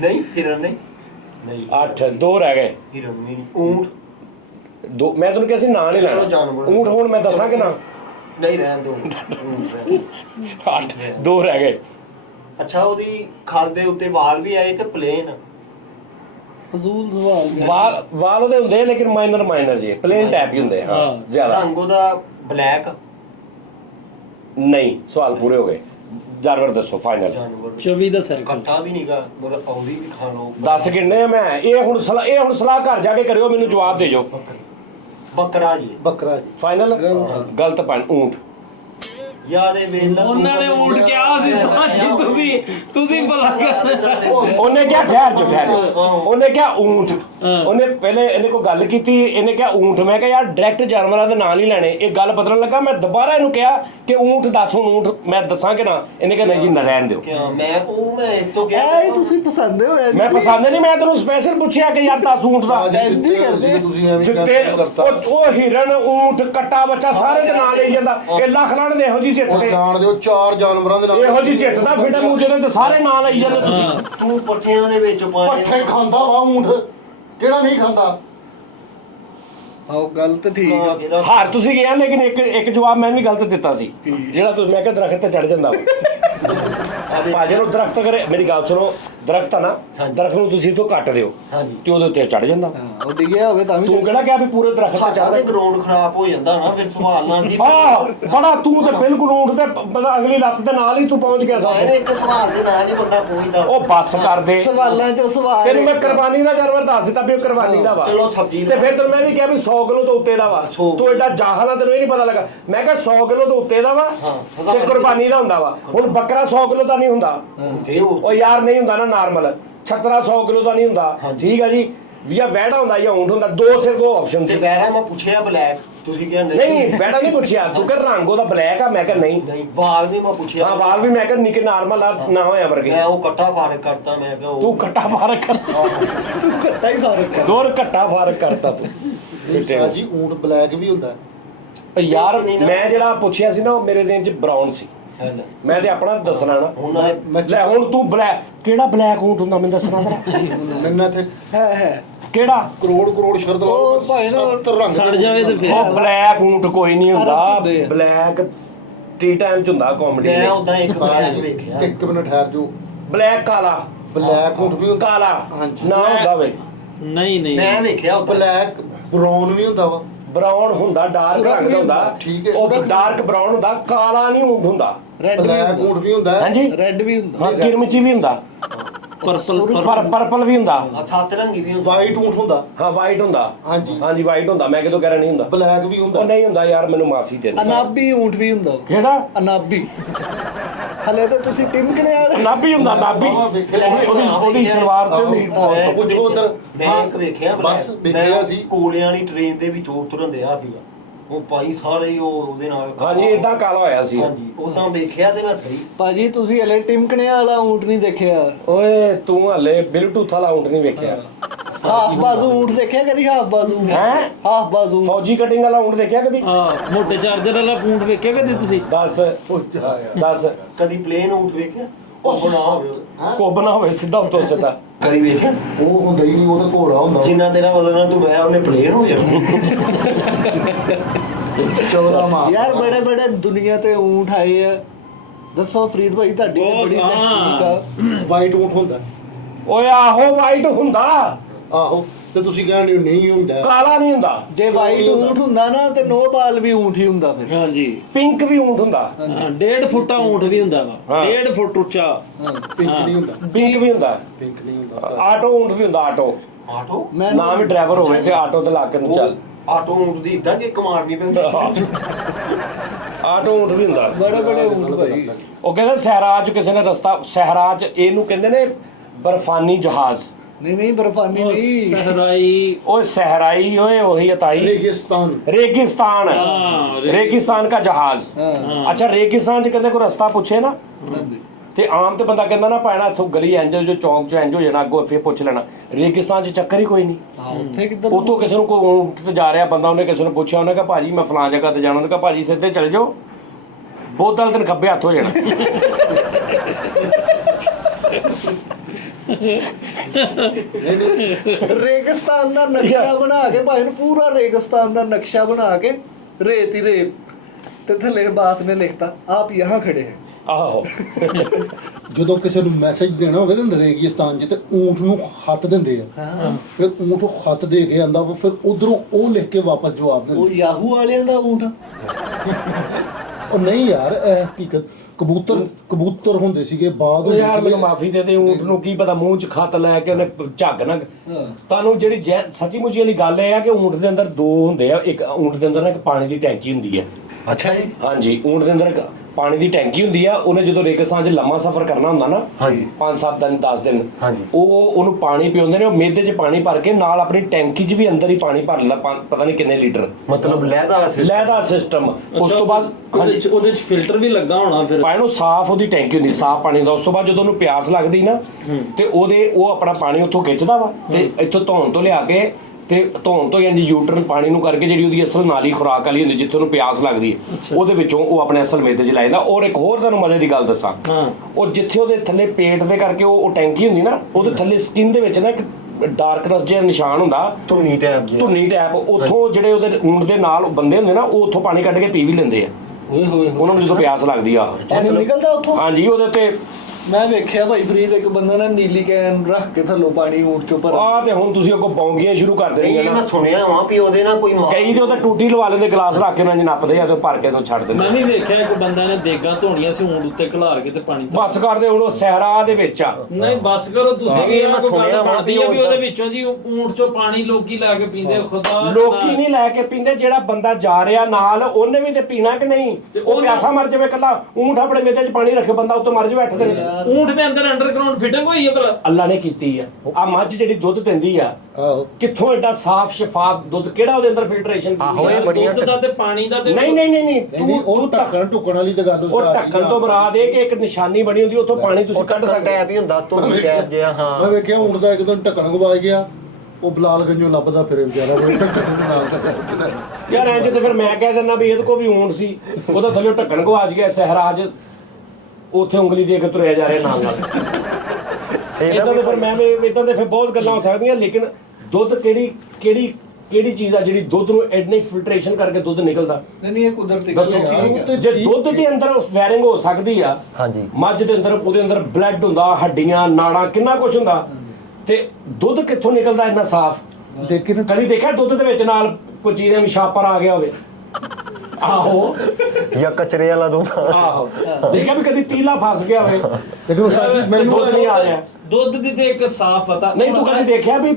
ਨਹੀਂ ਹਿਰਨ ਨਹੀਂ 8 2 ਰਹਿ ਗਏ। ਹਿਰਨ ਨਹੀਂ। ਊਂਟ? ਦੋ ਮੈਂ ਤੈਨੂੰ ਕਿਹਾ ਸੀ ਨਾਂ ਨਹੀਂ ਚਲੋ ਲੈਣਾ। ਜਾਨਵਰ। ਊਂਟ ਹੁਣ ਮੈਂ ਦੱਸਾਂ ਕਿ ਨਾ? ਨਹੀਂ ਰਹਿਣ ਦੋ। ਊਂਟ ਰਹਿਣ। 8 2 ਰਹਿ ਗਏ। ਅੱਛਾ ਉਹਦੀ ਖਲ ਦੇ ਉੱਤੇ ਵਾਲ ਵੀ ਆਏ ਕਿ ਪਲੇਨ? ਫਜ਼ੂਲ ਸਵਾਲ ਵਾਲ ਉਹਦੇ ਹੁੰਦੇ ਆ ਲੇਕਿਨ ਮਾਈਨਰ ਜੇ ਪਲੇਨ ਟੈਪ ਹੀ ਹੁੰਦੇ ਆ। ਹਾਂ ਜ਼ਿਆਦਾ ਰੰਗ ਉਹਦਾ ਬਲੈਕ? ਨਹੀਂ। ਸਵਾਲ ਪੂਰੇ ਹੋ ਗਏ। ਜਾਨਵਰ ਦੱਸੋ ਫਾਈਨਲ। ਜਾਨਵਰ 24 ਦਾ ਸਾਈਕਲ ਕੱਟਾ ਵੀ ਨਹੀਂਗਾ ਮਤਲਬ ਆਉਂਦੀ ਵੀ ਖਾ ਲਓ। 10 ਕਿੰਨੇ ਆ ਮੈਂ? ਇਹ ਹੁਣ ਸਲਾਹ ਘਰ ਜਾ ਕੇ ਕਰਿਓ, ਮੈਨੂੰ ਜਵਾਬ ਦੇ ਜਾਓ। ਬੱਕਰਾ ਜੀ? ਬੱਕਰਾ ਜੀ ਫਾਈਨਲ ਗਲਤ ਪਾਣ। ਊਂਟ। ਯਾਰ ਇਹ ਵੇਲਾ ਉਹਨਾਂ ਨੇ ਊਂਟ ਕਿਹਾ ਸੀ ਸਾਜੀ ਤੁਸੀਂ ਭਲਾ ਕਰ। ਉਹਨੇ ਕਿਹਾ ਠਹਿਰ ਜੋ ਉਹਨੇ ਕਿਹਾ ਊਂਟ। ਉਹਨੇ ਪਹਿਲੇ ਇਹਨੇ ਕੋਈ ਗੱਲ ਕੀਤੀ, ਇਹਨੇ ਕਿਹਾ ਊਂਟ। ਮੈਂ ਕਿਹਾ ਯਾਰ ਡਾਇਰੈਕਟ ਜਾਨਵਰਾਂ ਦੇ ਨਾਂ ਨਹੀਂ ਲੈਣੇ। ਇਹ ਗੱਲ ਬਦਲਣ ਲੱਗਾ, ਮੈਂ ਦੁਬਾਰਾ ਇਹਨੂੰ ਕਿਹਾ ਕਿ ਊਂਟ ਦੱਸ ਹੁਣ ਊਂਟ ਮੈਂ ਦੱਸਾਂ ਕਿ ਨਾ? ਇਹਨੇ ਕਿਹਾ ਨਹੀਂ ਜੀ ਨਾ ਰਹਿਣ ਦਿਓ। ਮੈਂ ਇਸ ਤੋਂ ਗਿਆ ਇਹ ਤੁਸੀਂ ਪਸੰਦ ਹੋਇਆ ਮੈਂ ਪਸੰਦ ਨਹੀਂ, ਮੈਂ ਤੈਨੂੰ ਸਪੈਸ਼ਲ ਪੁੱਛਿਆ ਕਿ ਯਾਰ ਦੱਸ ਊਂਟ ਦਾ। ਤੁਸੀਂ ਐਵੇਂ ਜਿੱਤੇ ਕਰਤਾ ਉਹ ਹਿਰਨ ਊਂਟ ਕੱਟਾ ਬੱਚਾ ਸਾਰੇ ਦੇ ਨਾਂ ਲਈ ਜਾਂਦਾ। ਇਹ ਲੱਖ ਲਾਣ ਦੇ ਇਹੋ ਜੀ ਜਿੱਤ ਉਹ ਦੇ ਜਾਣਦੇ ਹੋ 4 ਜਾਨਵਰਾਂ ਦੇ ਨਾਲ ਇਹੋ ਜੀ ਜਿੱਤ ਦਾ ਫਿਟਾ ਮੂੰਹ ਜਿਹਦੇ ਤੇ ਸਾਰੇ ਨਾਂ ਲਈ ਜਾਂਦੇ ਤੁਸੀਂ। ਤੂੰ ਪੱਠਿਆਂ ਦੇ ਵਿੱਚ ਪਾਏ ਪੱਠੇ ਖਾਂਦਾ ਵਾ ਊਂਠ, ਕਿਹੜਾ ਨਹੀਂ ਖਾਂਦਾ? ਆਓ ਗੱਲ ਤਾਂ ਠੀਕ ਆ। ਹਾਰ ਤੁਸੀਂ ਗਿਆ, ਲੇਕਿਨ ਇੱਕ ਜਵਾਬ ਮੈਂ ਵੀ ਗਲਤ ਦਿੱਤਾ ਸੀ ਜਿਹੜਾ ਤੁਸੀਂ ਮੈਂ ਕਿਹਾ ਦਰਖਤ ਤੇ ਚੜ ਜਾਂਦਾ ਭਾਜੇ ਨੂੰ ਦਰਖਤ ਕਰੇ। ਮੇਰੀ ਗੱਲ ਸੁਣੋ, ਦਰਖਤ ਆ ਨਾ, ਦਰਖਤ ਨੂੰ ਤੁਸੀਂ ਤੋਂ ਕੱਟ ਦਿਓ ਤੇ ਉਹਦੇ ਉੱਤੇ ਚੜ ਜਾਂਦਾ। ਉਹ ਡਿੱਗਿਆ ਹੋਵੇ ਤਾਂ ਵੀ ਤੂੰ ਕਿਹੜਾ ਕਿਹਾ ਵੀ ਪੂਰੇ ਦਰਖਤ ਤੇ ਸਾਡਾ ਚੜਦਾ? ਤੇ ਗਰਾਊਂਡ ਖਰਾਬ ਹੋ ਜਾਂਦਾ ਨਾ ਫਿਰ ਸਵਾਲ ਨਾ ਸੀ। ਬੜਾ ਤੂੰ ਤੇ ਬਿਲਕੁਲ ਊਂਠ ਤੇ ਅਗਲੀ ਲੱਤ ਦੇ ਨਾਲ ਹੀ ਤੂੰ ਪਹੁੰਚ ਗਿਆ ਇਹਨੇ ਸਾਡੇ। ਇੱਕ ਸਵਾਲ ਦੇ ਨਾਲ ਹੀ ਬੰਦਾ ਪੁੱਛਦਾ। ਉਹ ਬੱਸ ਕਰ ਦੇ। ਸਵਾਲਾਂ ਚੋਂ ਸਵਾਲ ਤੈਨੂੰ ਮੈਂ ਕੁਰਬਾਨੀ ਦਾ ਜਾਨਵਰ ਦੱਸ ਦਿੱਤਾ ਵੀ ਉਹ ਕੁਰਬਾਨੀ ਦਾ ਵਾ। ਚਲੋ ਸਬਜ਼ੀ ਤੇ ਫਿਰ ਤੈਨੂੰ ਮੈਂ ਵੀ ਕਿਹਾ ਵੀ 100 ਕਿਲੋ ਤੋਂ ਉੱਤੇ ਦਾ ਵਾ। ਤੂੰ ਐਡਾ ਜਾਹਲ ਆ, ਤੈਨੂੰ ਇਹ ਨਹੀਂ ਪਤਾ ਲੱਗਾ। ਮੈਂ ਕਿਹਾ 100 ਕਿਲੋ ਤੋਂ ਉੱਤੇ ਦਾ ਵਾ ਤੇ ਕੁਰਬਾਨੀ ਦਾ ਹੁੰਦਾ ਵਾ। ਹੁਣ ਬੱਕਰਾ 100 ਕਿਲੋ ਦਾ ਨਹੀਂ ਹੁੰਦਾ। ਤੇ ਉਹ ਯਾਰ ਨਹੀਂ ਹੁੰਦਾ ਨਾ ਨਾਰਮਲ। 100 ਕਿਲੋ ਦਾ ਨਹੀਂ ਹੁੰਦਾ। ਠੀਕ ਆ ਜੀ, ਜਾਂ ਵੈੜਾ ਹੁੰਦਾ ਜਾਂ ਊਂਠ ਹੁੰਦਾ। ਦੋ ਸਿਰ ਦੋ ਆਪਸ਼ਨ ਤੇ ਸੀ। ਵੈਰਾ ਮੈਂ ਪੁੱਛਿਆ ਬਲੈਕ, ਤੁਸੀਂ ਕਿਹਾ ਨਹੀਂ ਵੈੜਾ ਨਹੀਂ ਪੁੱਛਿਆ। ਤੂੰ ਕਿ ਰੰਗ ਉਹਦਾ ਬਲੈਕ ਆ? ਮੈਂ ਕਿਹਾ ਨਹੀਂ। ਨਹੀਂ ਵਾਲ ਵੀ ਮੈਂ ਪੁੱਛਿਆ। ਹਾਂ ਵਾਲ ਵੀ ਮੈਂ ਕਿਹਾ ਨਿੱਕੇ ਨਾਰਮਲ ਆ ਨਾ ਹੋਇਆ ਵਰਗੇ। ਮੈਂ ਉਹ ਕੱਟਾ ਫਾਰਕ ਕਰਤਾ। ਮੈਂ ਕਿਹਾ ਤੂੰ ਕੱਟਾ ਫਾਰਕ ਕਰ। ਤੂੰ ਘੱਟਾ ਹੀ ਫਰਕ ਦੋਰ ਕੱਟਾ ਫਾਰਕ ਕਰਤਾ ਤੂੰ। ਉਸਤਾਦ ਜੀ ਊਂਟ ਬਲੈਕ ਵੀ ਹੁੰਦਾ ਹੈ। ਯਾਰ ਮੈਂ ਜਿਹੜਾ ਪੁੱਛਿਆ ਸੀ ਨਾ ਉਹ ਮੇਰੇ ਜ਼ਿਹਨ 'ਚ ਬਰਾਊਨ ਸੀ। ਮੈਂ ਤੇ ਆਪਣਾ ਦੱਸਣਾ ਨਾ। ਲੈ ਹੁਣ ਤੂੰ ਬਲੈਕ ਕਿਹੜਾ ਬਲੈਕ ਊਂਟ ਹੁੰਦਾ ਮੈਨੂੰ ਦੱਸਣਾ ਜ਼ਰਾ। ਮੈਨਾਂ ਤੇ ਹੈ ਕਿਹੜਾ? ਕਰੋੜ ਸ਼ਰਤ ਲਾਓ। ਉਹ ਭਾਈ ਨਾ 70 ਰੰਗ ਸੜ ਜਾਵੇ ਤੇ ਫਿਰ ਉਹ ਬਲੈਕ ਊਂਟ ਕੋਈ ਨਹੀਂ ਹੁੰਦਾ। ਅਰਬ ਹੁੰਦੇ ਆ। ਬਲੈਕ ਟੀ ਟਾਈਮ 'ਚ ਹੁੰਦਾ ਕਾਮੇਡੀ ਮੈਂ ਲਈ। ਉਦਾਂ ਇੱਕ ਵਾਰ ਵੇਖਿਆ। ਇੱਕ ਮਿੰਟ ਠਹਿਰ ਜੋ। ਬਲੈਕ ਕਾਲਾ ਬਲੈਕ ਊਂਟ ਵੀ ਹੁੰਦਾ, ਕਾਲਾ ਹਾਂਜੀ। ਨਾ ਹੁੰਦਾ ਵੇ। ਨਹੀਂ ਮੈਂ ਵੇਖਿਆ ਉਦਾਂ। ਬਲੈਕ ਬਰਾਊਨ ਵੀ ਹੁੰਦਾ ਵਾ। ਬਰਾਊਨ ਹੁੰਦਾ, ਡਾਰਕ ਰੰਗ ਦਾ ਹੁੰਦਾ। ਠੀਕ ਹੈ। ਉਹ ਡਾਰਕ ਬਰਾਊਨ ਹੁੰਦਾ, ਕਾਲਾ ਨਹੀਂ ਊਂਟ ਹੁੰਦਾ। ਰੈੱਡ ਵੀ ਬਲੈਕ ਊਂਟ ਵੀ ਹੁੰਦਾ ਹੈ। ਹਾਂਜੀ ਰੈੱਡ ਵੀ ਹੁੰਦਾ ਹਾਂ ਕਿਰਮਚੀ ਵੀ ਹੁੰਦਾ। ਪਰਪਲ ਵੀ ਹੁੰਦਾ। ਸੱਤ ਰੰਗੀ ਵੀ ਹੁੰਦਾ। ਵਾਈਟ ਊਂਟ ਹੁੰਦਾ। ਹਾਂ ਵਾਈਟ ਹੁੰਦਾ। ਹਾਂਜੀ। ਹਾਂਜੀ ਵਾਈਟ ਹੁੰਦਾ। ਮੈਂ ਕਿਦੋਂ ਕਹਿ ਰਿਹਾ ਨਹੀਂ ਹੁੰਦਾ। ਬਲੈਕ ਵੀ ਉਹ ਹੁੰਦਾ। ਨਹੀਂ ਹੁੰਦਾ ਯਾਰ, ਮੈਨੂੰ ਮਾਫੀ ਦੇ ਦੇ। ਅਨਾਬੀ ਊਂਟ ਵੀ ਹੁੰਦਾ ਕਿਹੜਾ? ਅਨਾਬੀ ਹਲੇ ਤਾਂ ਤੁਸੀਂ ਟਿਮਕਣੇ ਆ ਰਹੇ। ਨਾਭੀ ਹੁੰਦਾ, ਨਾਭੀ। ਉਹਦੀ ਸਲਵਾਰ ਤੇ ਹੁੰਦੀ। ਪੁੱਛੋ ਉਧਰ। ਮੈਂ ਇੱਕ ਵੇਖਿਆ ਬਸ ਵੇਖਿਆ ਸੀ। ਕੋਲਿਆਂ ਵਾਲੀ ਟ੍ਰੇਨ ਦੇ ਵਿੱਚ ਉਤਰਨ ਦਿਆ ਸੀਗਾ ਉਹ ਭਾਈ ਸਾਰੇ ਹੀ ਉਹਦੇ ਨਾਲ। ਹਾਂਜੀ ਇਦਾਂ ਕਾਲਾ ਹੋਇਆ ਸੀ। ਹਾਂਜੀ ਉਦਾਂ ਵੇਖਿਆ ਤੇ ਮੈਂ ਸਹੀ। ਭਾਜੀ ਤੁਸੀਂ ਹਲੇ ਟਿਮਕਣੇ ਵਾਲਾ ਊਂਟ ਨਹੀਂ ਦੇਖਿਆ। ਓਏ ਤੂੰ ਹਲੇ ਬਲੂਟੂਥ ਵਾਲਾ ਊਂਟ ਨਹੀਂ ਵੇਖਿਆ। ਹਾਫ ਬਾਜ਼ੂ ਊਂਟ ਦੇਖਿਆ ਕਦੀ? ਹਾਫ ਬਾਜ਼ੂ ਹੈਂ? ਹਾਫ ਬਾਜ਼ੂ ਫੌਜੀ ਕਟਿੰਗ ਵਾਲਾ ਊਂਟ ਦੇਖਿਆ ਕਦੀ? ਹਾਂ ਮੋਟੇ ਚਾਰਜਰ ਵਾਲਾ ਪੂੰਟ ਵੇਖਿਆ ਕਦੇ ਤੁਸੀਂ? ਦੱਸ ਉਹ ਜਾ ਯਾਰ। ਦੱਸ। ਕਦੀ ਪਲੇਨ ਊਂਟ ਵੇਖਿਆ? ਕੁੱਬ ਨਾ ਹੋਵੇ ਸਿੱਧਾ ਉੱਤੋਂ ਸਿੱਧਾ। ਕਦੀ ਵੇਖਿਆ ਉਹ ਹੁੰਦਾ ਹੀ ਨਹੀਂ, ਉਹ ਤਾਂ ਘੋੜਾ ਹੁੰਦਾ। ਜਿੰਨਾ ਤੇਰਾ ਬਦਲਣਾ ਤੂੰ ਮੈਂ ਉਹਨੇ ਪਲੇਅਰ ਹੋ ਜਾਣਾ। ਚੌੜਾ ਮਾਰ ਯਾਰ ਬੜੇ ਬੜੇ ਦੁਨੀਆ ਤੇ ਊਂਠ ਆਏ ਆ। ਦੱਸੋ ਫਰੀਦ ਭਾਈ, ਤੁਹਾਡੀ ਤੇ ਬੜੀ ਤਹਿਕੀਕ ਆ। ਵਾਈਟ ਊਂਠ ਹੁੰਦਾ। ਓਏ ਆਹੋ ਵਾਈਟ ਹੁੰਦਾ, ਆਹੋ, ਤੇ ਤੁਸੀਂ ਕਹਿੰਦੇ ਹੋ ਨਹੀਂ ਹੁੰਦਾ। ਕਾਲਾ ਨਹੀਂ ਹੁੰਦਾ। ਜੇ ਵਾਈਟ ਊਂਠ ਹੁੰਦਾ ਨਾ ਤੇ ਨੋ ਬਾਲ ਵੀ ਊਂਠ ਹੀ ਹੁੰਦਾ ਫਿਰ। ਹਾਂਜੀ ਪਿੰਕ ਵੀ ਊਂਠ ਹੁੰਦਾ। 1.5 ਫੁੱਟਾ ਊਂਠ ਵੀ ਹੁੰਦਾ ਵਾ, ਹਾਂ। 1.5 ਫੁੱਟ ਉੱਚਾ। ਪਿੰਕ ਨਹੀਂ ਹੁੰਦਾ। ਪਿੰਕ ਵੀ ਹੁੰਦਾ। ਪਿੰਕ ਨਹੀਂ ਹੁੰਦਾ। ਆਟੋ ਊਂਠ ਵੀ ਹੁੰਦਾ। ਆਟੋ ਆਟੋ ਮੈਂ ਨਾ ਵੀ ਡਰਾਈਵਰ ਹੋਵੇ ਤੇ ਆਟੋ ਤੇ ਲਾ ਕੇ ਨੂੰ ਚੱਲ। ਆਟੋ ਊਂਟ ਦੀ ਇਦਾਂ ਕਿ ਕਮਾਰਨੀ ਪੈਂਦੀ। ਆਟੋ ਊਂਠ ਵੀ ਹੁੰਦਾ। ਬੜੇ ਬੜੇ ਊਂਠ ਭਾਈ। ਉਹ ਕਹਿੰਦੇ ਸਹਿਰਾ 'ਚ ਕਿਸੇ ਨੇ ਰਸਤਾ, ਸਹਿਰਾ 'ਚ ਇਹਨੂੰ ਕਹਿੰਦੇ ਨੇ ਬਰਫਾਨੀ ਜਹਾਜ਼। ਨਹੀਂ ਬਰਫਾਨੀ ਨਹੀਂ। ਸਹਰਾਈ ਓਏ ਸਹਿਰਾਈ, ਓਏ ਉਹੀ ਅਤਾਈ। रेगिस्तान। रेगिस्तान हाँ, रेगिस्तान का जहाज। अच्छा रेगिस्तान ਚ ਕਹਿੰਦੇ ਕੋਈ ਰਸਤਾ ਪੁੱਛੇ ਨਾ ਤੇ ਆਮ ਤੇ ਬੰਦਾ ਕਹਿੰਦਾ ਨਾ ਪੈਣਾ ਇੱਥੋਂ ਗਲੀ ਇੰਜ ਜੋ ਚੌਂਕ ਚ ਇੰਜ ਹੋ ਜਾਣਾ, ਅੱਗੋਂ ਫੇਰ ਪੁੱਛ ਲੈਣਾ। ਰੇਗਿਸਤਾਨ ਚ ਚੱਕਰ ਹੀ ਕੋਈ ਨਹੀਂ। ਉੱਥੇ ਕਿੱਧਰ ਉਤੋਂ ਕਿਸੇ ਨੂੰ ਕੋਈ ਊਂਠ ਤੇ ਜਾ ਰਿਹਾ ਬੰਦਾ, ਉਹਨੇ ਕਿਸੇ ਨੂੰ ਪੁੱਛਿਆ, ਉਹਨੇ ਕਿਹਾ ਭਾਜੀ ਮੈਂ ਫਲਾਂ ਜਗ੍ਹਾ ਤੇ ਜਾਣਾ। ਉਹਨੇ ਕਿਹਾ ਭਾਜੀ ਸਿੱਧੇ ਚਲੇ ਜਾਓ, ਬੋਤਲ ਤੇ ਖੱਬੇ ਹੱਥ ਹੋ ਜਾਣਾ। ਰੇਗਿਸਤਾਨ ਦਾ ਨਕਸ਼ਾ ਬਣਾ ਕੇ ਭਾਈ ਨੂੰ, ਪੂਰਾ ਰੇਗਿਸਤਾਨ ਦਾ ਨਕਸ਼ਾ ਬਣਾ ਕੇ ਰੇਤ ਹੀ ਰੇਤ ਤੇ ਥੱਲੇ ਬਾਸ ਨੇ ਲਿਖਤਾ ਆਪ ਯਹਾਂ ਖੜੇ ਹੈ। ਆਹੋ ਜਦੋਂ ਕਿਸੇ ਨੂੰ ਮੈਸੇਜ ਦੇਣਾ ਹੋਵੇ ਨਾ ਰੇਗਿਸਤਾਨ 'ਚ, ਤੇ ਊਂਠ ਨੂੰ ਹੱਥ ਦਿੰਦੇ ਆ। ਫਿਰ ਊਂਠ ਹੱਥ ਦੇ ਕੇ ਆਂਦਾ, ਫਿਰ ਉਧਰੋਂ ਉਹ ਲਿਖ ਕੇ ਵਾਪਸ ਜਵਾਬ ਉਹ ਦਿੰਦਾ। ਯਾਹੂ ਵਾਲਿਆਂ ਦਾ ਊਂਠ। ਉਹ ਨਹੀਂ ਯਾਰ, ਇਹ ਹਕੀਕਤ। ਕਬੂਤਰ ਹੁੰਦੇ ਸੀਗੇ, ਬਾਗ ਉਹ ਹੁੰਦੇ ਯਾਰ ਮੈਨੂੰ ਸੀਗੇ। ਮਾਫੀ ਦੇ ਦੇ, ਊਂਠ ਨੂੰ ਕੀ ਪਤਾ ਮੂੰਹ 'ਚ ਖੱਤ ਲੈ ਕੇ ਉਹਨੇ ਝੱਗ ਨਾ। ਤੁਹਾਨੂੰ ਜਿਹੜੀ ਸੱਚੀ ਮੁੱਚੀ ਵਾਲੀ ਗੱਲ ਇਹ ਆ ਕਿ ਊਂਠ ਦੇ ਅੰਦਰ ਦੋ ਹੁੰਦੇ ਆ। ਇੱਕ ਊਂਠ ਦੇ ਅੰਦਰ ਨਾ ਇੱਕ ਪਾਣੀ ਦੀ ਟੈਂਕੀ ਹੁੰਦੀ ਹੈ। ਅੱਛਾ ਜੀ। ਹਾਂਜੀ, ਊਂਠ ਦੇ ਅੰਦਰ ਇੱਕ ਪਾਣੀ ਦੀ ਟੈਂਕੀ ਹੁੰਦੀ ਆ। ਉਹਨੇ ਜਦੋਂ ਰੇਗਿਸਤਾਨ 'ਚ ਲੰਮਾ ਸਫ਼ਰ ਕਰਨਾ ਹੁੰਦਾ ਨਾ, ਹਾਂਜੀ। 5-7 ਦਿਨ 10 ਦਿਨ, ਹਾਂਜੀ। ਉਹਨੂੰ ਪਾਣੀ ਪਿਉਂਦੇ ਨੇ। ਉਹ ਮੇਦੇ 'ਚ ਪਾਣੀ ਭਰ ਕੇ ਨਾਲ ਆਪਣੀ ਟੈਂਕੀ 'ਚ ਵੀ ਅੰਦਰ ਹੀ ਪਾਣੀ ਭਰ ਲੈ, ਪਤਾ ਨਹੀਂ ਕਿੰਨੇ ਲੀਟਰ ਮਤਲਬ ਲਹਿਦਾ ਲੈਦਾ ਸਿਸਟਮ। ਉਸ ਤੋਂ ਬਾਅਦ ਉਹਦੇ ਚ ਫਿਲਟਰ ਵੀ ਲੱਗਾ ਹੋਣਾ ਫਿਰ। ਪਾਣੀ ਨੂੰ ਸਾਫ਼, ਉਹਦੀ ਟੈਂਕੀ ਹੁੰਦੀ ਸਾਫ਼ ਪਾਣੀ ਦਾ। ਉਸ ਤੋਂ ਬਾਅਦ ਜਦੋਂ ਉਹਨੂੰ ਪਿਆਸ ਲੱਗਦੀ ਨਾ ਤੇ ਉਹ ਆਪਣਾ ਪਾਣੀ ਉੱਥੋਂ ਖਿੱਚਦਾ ਵਾ ਤੇ ਇੱਥੋਂ ਧੋਣ ਤੋਂ ਲਿਆ ਕੇ ਤੇ ਧੋਣ ਤੋਂ ਯਾਨੀ ਯੂਟਰਨ ਪਾਣੀ ਨੂੰ ਕਰਕੇ ਜਿਹੜੀ ਉਹਦੀ ਅਸਲ ਨਾਲੀ ਖੁਰਾਕ ਵਾਲੀ ਹੁੰਦੀ ਜਿੱਥੇ ਉਹਨੂੰ ਪਿਆਸ ਲੱਗਦੀ ਹੈ, ਉਹਦੇ ਵਿੱਚੋਂ ਉਹ ਆਪਣੇ ਅਸਲ ਮੇਦੇ 'ਚ ਲਾਇਦਾ। ਔਰ ਇੱਕ ਹੋਰ ਤੁਹਾਨੂੰ ਮਜ਼ੇ ਦੀ ਗੱਲ ਦੱਸਾਂ, ਉਹ ਜਿੱਥੇ ਉਹਦੇ ਥੱਲੇ ਪੇਟ ਦੇ ਕਰਕੇ ਉਹ ਟੈਂਕੀ ਹੁੰਦੀ ਨਾ, ਉਹਦੇ ਥੱਲੇ ਸਕਿਨ ਦੇ ਵਿੱਚ ਨਾ ਇੱਕ ਡਾਰਕਨੈਸ ਜਿਹਾ ਨਿਸ਼ਾਨ ਹੁੰਦਾ, ਧੁੰਨੀ ਟੈਪ। ਉੱਥੋਂ ਜਿਹੜੇ ਉਹਦੇ ਊਂਠ ਦੇ ਨਾਲ ਬੰਦੇ ਹੁੰਦੇ ਨਾ, ਉਹ ਉੱਥੋਂ ਪਾਣੀ ਕੱਢ ਕੇ ਪੀ ਵੀ ਲੈਂਦੇ ਆ ਓਏ ਹੋਏ ਉਹਨਾਂ ਨੂੰ ਜਦੋਂ ਪਿਆਸ ਲੱਗਦੀ ਆ। ਪਾਣੀ ਨਿਕਲਦਾ ਉੱਥੋਂ। ਹਾਂਜੀ, ਉਹਦੇ ਤੇ ਮੈਂ ਵੇਖਿਆ ਭਾਈ ਫਰੀਦ, ਇੱਕ ਬੰਦਾ ਨਾ ਨੀਲੀ ਕੈਨ ਰੱਖ ਕੇ ਥੱਲੋਂ ਪਾਣੀ ਊਂਠ ਚੋਂ ਭਰ। ਆ ਤੇ ਹੁਣ ਤੁਸੀਂ ਅੱਗੋਂ ਬੌਂਗੀਆਂ ਸ਼ੁਰੂ ਕਰ ਦੇਣੀਆਂ ਇਹ ਨਾ। ਮੈਂ ਸੁਣਿਆ ਵਾ ਵੀ ਉਹਦੇ ਨਾਲ ਕੋਈ ਕਈ ਤੇ ਉਹਦਾ ਟੂਟੀ ਲਵਾ ਲੈਂਦੇ, ਗਲਾਸ ਰੱਖ ਕੇ ਉਹਨਾਂ 'ਚ ਨੱਪਦੇ ਆ ਤੇ ਭਰ ਕੇ ਤੋਂ ਛੱਡ ਮੈਂ ਦਿੰਦੇ। ਵੀ ਵੇਖਿਆ ਇੱਕ ਬੰਦਾ ਨੇ ਦੇਗਾਂ ਧੋਣੀਆਂ ਸੀ ਊਂਠ ਉੱਤੇ ਖਿਲਾਰ ਕੇ ਤੇ ਪਾਣੀ ਬਸ ਕਰਦੇ ਹੁਣ ਉਹ ਸਹਿਰਾ ਦੇ ਵਿੱਚ ਆ। ਨਹੀਂ ਬਸ ਕਰੋ ਤੁਸੀਂ ਹਾਂ, ਵੀ ਇਹ ਮੈਂ ਕੋਈ ਗੱਲ ਸੁਣਿਆ ਵਾ ਬਣਦੀ ਵੀ ਆ ਵੀ ਉਹਦੇ ਉਹਦਾ- ਵਿੱਚੋਂ ਜੀ ਊਂਠ ਚੋਂ ਪਾਣੀ ਲੋਕੀ ਲੈ ਕੇ ਪੀਂਦੇ। ਖੁਦਾ ਲੋਕੀ ਨਹੀਂ ਲੈ ਕੇ ਪੀਂਦੇ, ਜਿਹੜਾ ਬੰਦਾ ਜਾ ਰਿਹਾ ਨਾਲ ਉਹਨੇ ਵੀ ਤੇ ਪੀਣਾ ਕਿ ਨਹੀਂ? ਤੇ ਉਹ ਪਿਆਸਾ ਮਰ ਜਾਵੇ ਕੱਲਾ, ਊਂਠ ਆਪਣੇ ਮੇਦੇ 'ਚ ਪਾਣੀ ਰੱਖੇ, ਬੰਦਾ ਉੱਤੇ ਮਰ ਜਾਵੇ ਅੱਠ ਦਿਨ। ਊਂਠ ਦੇ ਅੰਦਰ ਅੰਡਰਗਰਾਉਂਡ ਫਿਟਿੰਗ ਹੋਈ ਹੈ ਪਰ ਅੱਲਾ ਨੇ ਕੀਤੀ ਆ ਮੱਝ ਜਿਹੜੀ ਦੁੱਧ ਦਿੰਦੀ ਆ, ਆਹੋ, ਕਿੱਥੋਂ ਐਡਾ ਸਾਫ਼ ਸ਼ਫਾਫ ਦੁੱਧ, ਕਿਹੜਾ ਉਹਦੇ ਅੰਦਰ ਫਿਲਟਰੇਸ਼ਨ ਆਹੋ, ਇਹ ਬੜੀਆਂ ਦੁੱਧ ਦਾ ਤੇ ਪਾਣੀ ਦਾ ਤੇ ਨਹੀਂ ਨਹੀਂ ਉਹ ਢੱਕਣ ਢੁੱਕਣ ਵਾਲੀ ਤਾਂ ਗੱਲ ਉਹ ਢੱਕਣ ਤੋਂ ਮੁਰਾਦ ਇਹ ਕਿ ਇੱਕ ਨਿਸ਼ਾਨੀ ਬਣੀ ਹੁੰਦੀ, ਉੱਥੋਂ ਪਾਣੀ ਤੁਸੀਂ ਕੱਢ ਸਕਦੇ। ਟੈਪ ਹੀ ਹੁੰਦਾ, ਧੁੰਨੀ ਟੈਪ ਜਿਹਾ। ਮੈਂ ਹਾਂ, ਵੇਖਿਆ ਊਂਠ ਦਾ ਇੱਕ ਦਿਨ ਢੱਕਣ ਗਵਾਚ ਗਿਆ, ਉਹ ਬਲਾਲ ਗੰਜੋਂ ਲੱਭਦਾ ਫਿਰੇ ਵਿਚਾਰਾ, ਉਹ ਢੱਕਣ ਦੇ ਨਾਲ ਦਾ। ਯਾਰ ਇੰਜ ਤੇ ਫਿਰ ਮੈਂ ਕਹਿ ਦਿੰਦਾ ਵੀ ਇਹਦੇ ਕੋਲ ਵੀ ਊਂਠ ਸੀ, ਉਹਦਾ ਥੱਲੇ ਢੱਕਣ ਗਵਾਚ ਗਿਆ, ਸਹਿਰਾਜ ਉੱਥੇ ਉਂਗਲੀ ਦੇ ਕੇ ਤੁਰਿਆ ਜਾ ਰਿਹਾ ਨਾਲ ਨਾਲ। ਇਦਾਂ ਦੇ ਫਿਰ ਮੈਂ ਵੀ ਇਦਾਂ ਦੇ ਫਿਰ ਬਹੁਤ ਗੱਲਾਂ ਹੋ ਸਕਦੀਆਂ, ਲੇਕਿਨ ਦੁੱਧ ਕਿਹੜੀ ਚੀਜ਼ ਆ ਜਿਹੜੀ ਦੁੱਧ ਨੂੰ ਐਡਨੀ ਫਿਲਟਰੇਸ਼ਨ ਕਰਕੇ ਦੁੱਧ ਨਿਕਲਦਾ? ਨਹੀਂ ਇਹ ਕੁਦਰਤੀ ਦੱਸੋ। ਗੱਲ ਹੈ। ਜੇ ਦੁੱਧ ਦੇ ਅੰਦਰ ਵੈਰਿੰਗ ਹੋ ਸਕਦੀ ਆ, ਹਾਂਜੀ। ਮੱਝ ਦੇ ਅੰਦਰ ਉਹਦੇ ਅੰਦਰ ਬਲੱਡ ਹੁੰਦਾ, ਹੱਡੀਆਂ, ਨਾੜਾਂ, ਕਿੰਨਾ ਕੁਝ ਹੁੰਦਾ, ਤੇ ਦੁੱਧ ਕਿੱਥੋਂ ਨਿਕਲਦਾ ਇੰਨਾ ਸਾਫ਼? ਲੇਕਿਨ ਕਦੀ ਦੇਖਿਆ ਦੁੱਧ ਦੇ ਵਿੱਚ ਨਾਲ ਕੋਈ ਚੀਜ਼ ਦਾ ਛਾਪਰ ਆ ਗਿਆ ਹੋਵੇ? ਆਹੋ ਜਾਂ ਕਚਰੇ ਵਾਲਾ ਦੁੱਧ। ਆਹੋ, ਦੇਖਿਆ ਵੀ ਕਦੀ ਤੀਲਾ ਫਸ ਗਿਆ ਹੋਵੇ ਲੇਕਿਨ ਉਹ ਸਾਡੀ ਤੇ ਮੈਨੂੰ ਦੁੱਧ ਨਹੀਂ ਆ ਰਿਹਾ? ਦੁੱਧ ਦੀ ਤੇ ਇੱਕ ਸਾਫ਼ ਪਤਾ ਨਹੀਂ, ਤੂੰ ਕਦੀ ਦੇਖਿਆ ਵੀ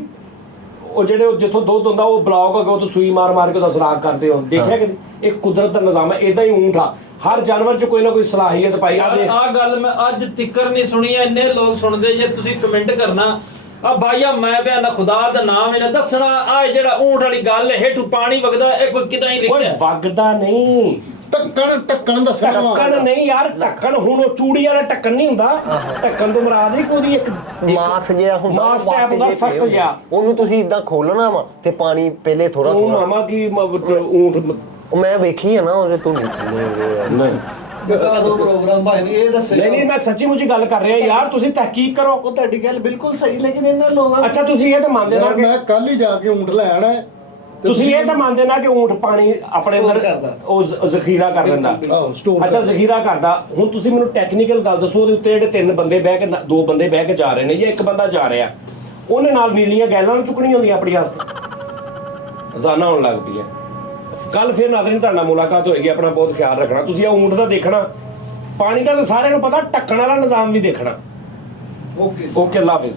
ਉਹ ਜਿਹੜੇ ਜਿੱਥੋਂ ਦੁੱਧ ਹੁੰਦਾ ਉਹ ਬਲੌਕ ਹੋ ਗਿਆ, ਉਹ ਤੋਂ ਸੂਈ ਮਾਰ ਕੇ ਉਹਦਾ ਸੁਰਾਖ ਕਰਦੇ ਹੋ? ਦੇਖਿਆ ਕਦੀ? ਇਹ ਕੁਦਰਤ ਦਾ ਨਿਜ਼ਾਮ ਹੈ। ਇਦਾਂ ਹੀ ਊਂਠ ਆ, ਹਰ ਜਾਨਵਰ 'ਚ ਕੋਈ ਨਾ ਕੋਈ ਸਲਾਹੀਅਤ ਪਾਈ ਆ। ਦੇਖ ਆ ਗੱਲ ਮੈਂ ਅੱਜ ਤਿੱਕਰ ਨਹੀਂ ਸੁਣੀ ਐ, ਇੰਨੇ ਲੋਕ ਸੁਣਦੇ। ਜੇ ਤੁਸੀਂ ਕਮੈਂਟ ਕਰਨਾ ਆ ਭਾਈਆ, ਮੈਂ ਬਿਆਨਾ ਖੁਦਾ ਦਾ ਨਾਮ ਇਹਨੇ ਦੱਸਣਾ, ਆ ਜਿਹੜਾ ਊਂਠ ਵਾਲੀ ਗੱਲ ਹੇਠੋਂ ਪਾਣੀ ਵਗਦਾ, ਇਹ ਕੋਈ ਕਿਦਾਂ ਹੀ ਓਏ ਲਿਖਿਆ? ਵਗਦਾ ਨਹੀਂ, ਢੱਕਣ ਦੱਸਣਾ ਵਾ। ਢੱਕਣ ਨਹੀਂ ਯਾਰ, ਢੱਕਣ ਹੁਣ ਉਹ ਚੂੜੀ ਵਾਲਾ ਢੱਕਣ ਨਹੀਂ ਹੁੰਦਾ। ਢੱਕਣ ਤੋਂ ਮੁਰਾਦ ਹੀ ਕੋਈ ਇੱਕ ਮਾਸ ਜਿਹਾ ਹੁੰਦਾ, ਮਾਸ ਟੈਪ ਹੁੰਦਾ, ਸਖਤ ਜਿਹਾ। ਉਹਨੂੰ ਤੁਸੀਂ ਇਦਾਂ ਖੋਲਣਾ ਵਾ ਤੇ ਪਾਣੀ ਪਹਿਲੇ ਥੋੜਾ ਉਹ ਥੋੜਾ। ਮਾਮਾ ਕੀ ਊਂਠ ਉਹ ਮੈਂ ਵੇਖੀ ਆ ਨਾ, ਉਹਦੇ ਤੋਂ ਨਹੀਂ ਮੁਕਾ ਦੋ ਪ੍ਰੋਗਰਾਮ ਭਾਈ ਨੇ ਇਹ ਦੱਸੇ ਨਹੀਂ ਮੈਂ ਸੱਚੀ ਮੁੱਚੀ ਗੱਲ ਕਰ ਰਿਹਾ ਯਾਰ, ਤੁਸੀਂ ਤਹਿਕੀਕ ਕਰੋ। ਉਹ ਤੁਹਾਡੀ ਗੱਲ ਬਿਲਕੁਲ ਸਹੀ, ਲੇਕਿਨ ਇਹਨਾਂ ਲੋਕਾਂ ਅੱਛਾ ਤੁਸੀਂ ਇਹ ਤਾਂ ਮੰਨਦੇ ਨਾ ਯਾਰ ਕਿ ਮੈਂ ਕੱਲ ਹੀ ਜਾ ਕੇ ਊਂਠ ਲੈ ਆਣਾ ਹੈ ਤੇ ਤੁਸੀਂ ਇਹ ਤਾਂ ਮੰਨਦੇ ਨਾ ਕਿ ਊਂਠ ਪਾਣੀ ਆਪਣੇ Store ਅੰਦਰ ਕਰਦਾ। ਉਹ ਜ਼ਖੀਰਾ ਕਰ ਲੈਂਦਾ। ਆਹੋ ਸਟੋਰ ਅੱਛਾ ਜ਼ਖੀਰਾ ਕਰਦਾ। ਹੁਣ ਤੁਸੀਂ ਮੈਨੂੰ ਟੈਕਨੀਕਲ ਗੱਲ ਦੱਸੋ, ਉਹਦੇ ਉੱਤੇ ਜਿਹੜੇ 3 ਬੰਦੇ ਬਹਿ ਕੇ 2 ਬੰਦੇ ਬਹਿ ਕੇ ਜਾ ਰਹੇ ਨੇ ਜਾਂ ਇੱਕ ਬੰਦਾ ਜਾ ਰਿਹਾ, ਉਹਨੇ ਨਾਲ ਨੀਲੀਆਂ ਗੈਲਾਂ ਨੂੰ ਚੁੱਕਣੀਆਂ ਹੁੰਦੀਆਂ ਆਪਣੀ ਵਾਸਤੇ। ਰੋਜ਼ਾਨਾ ਹੋਣ ਲੱਗ ਪਈ ਹੈ। ਕੱਲ ਫਿਰ ਨਾਜ਼ਰੀਨ ਤੁਹਾਡੇ ਨਾਲ ਮੁਲਾਕਾਤ ਹੋਏਗੀ। ਆਪਣਾ ਬਹੁਤ ਖਿਆਲ ਰੱਖਣਾ। ਤੁਸੀਂ ਇਹ ਊਂਠ ਦਾ ਦੇਖਣਾ, ਪਾਣੀ ਦਾ ਤਾਂ ਸਾਰਿਆਂ ਨੂੰ ਪਤਾ, ਢੱਕਣ ਵਾਲਾ ਨਿਜ਼ਾਮ ਵੀ ਦੇਖਣਾ। ਓਕੇ ਓਕੇ, ਅੱਲਾ ਹਾਫਿਜ਼।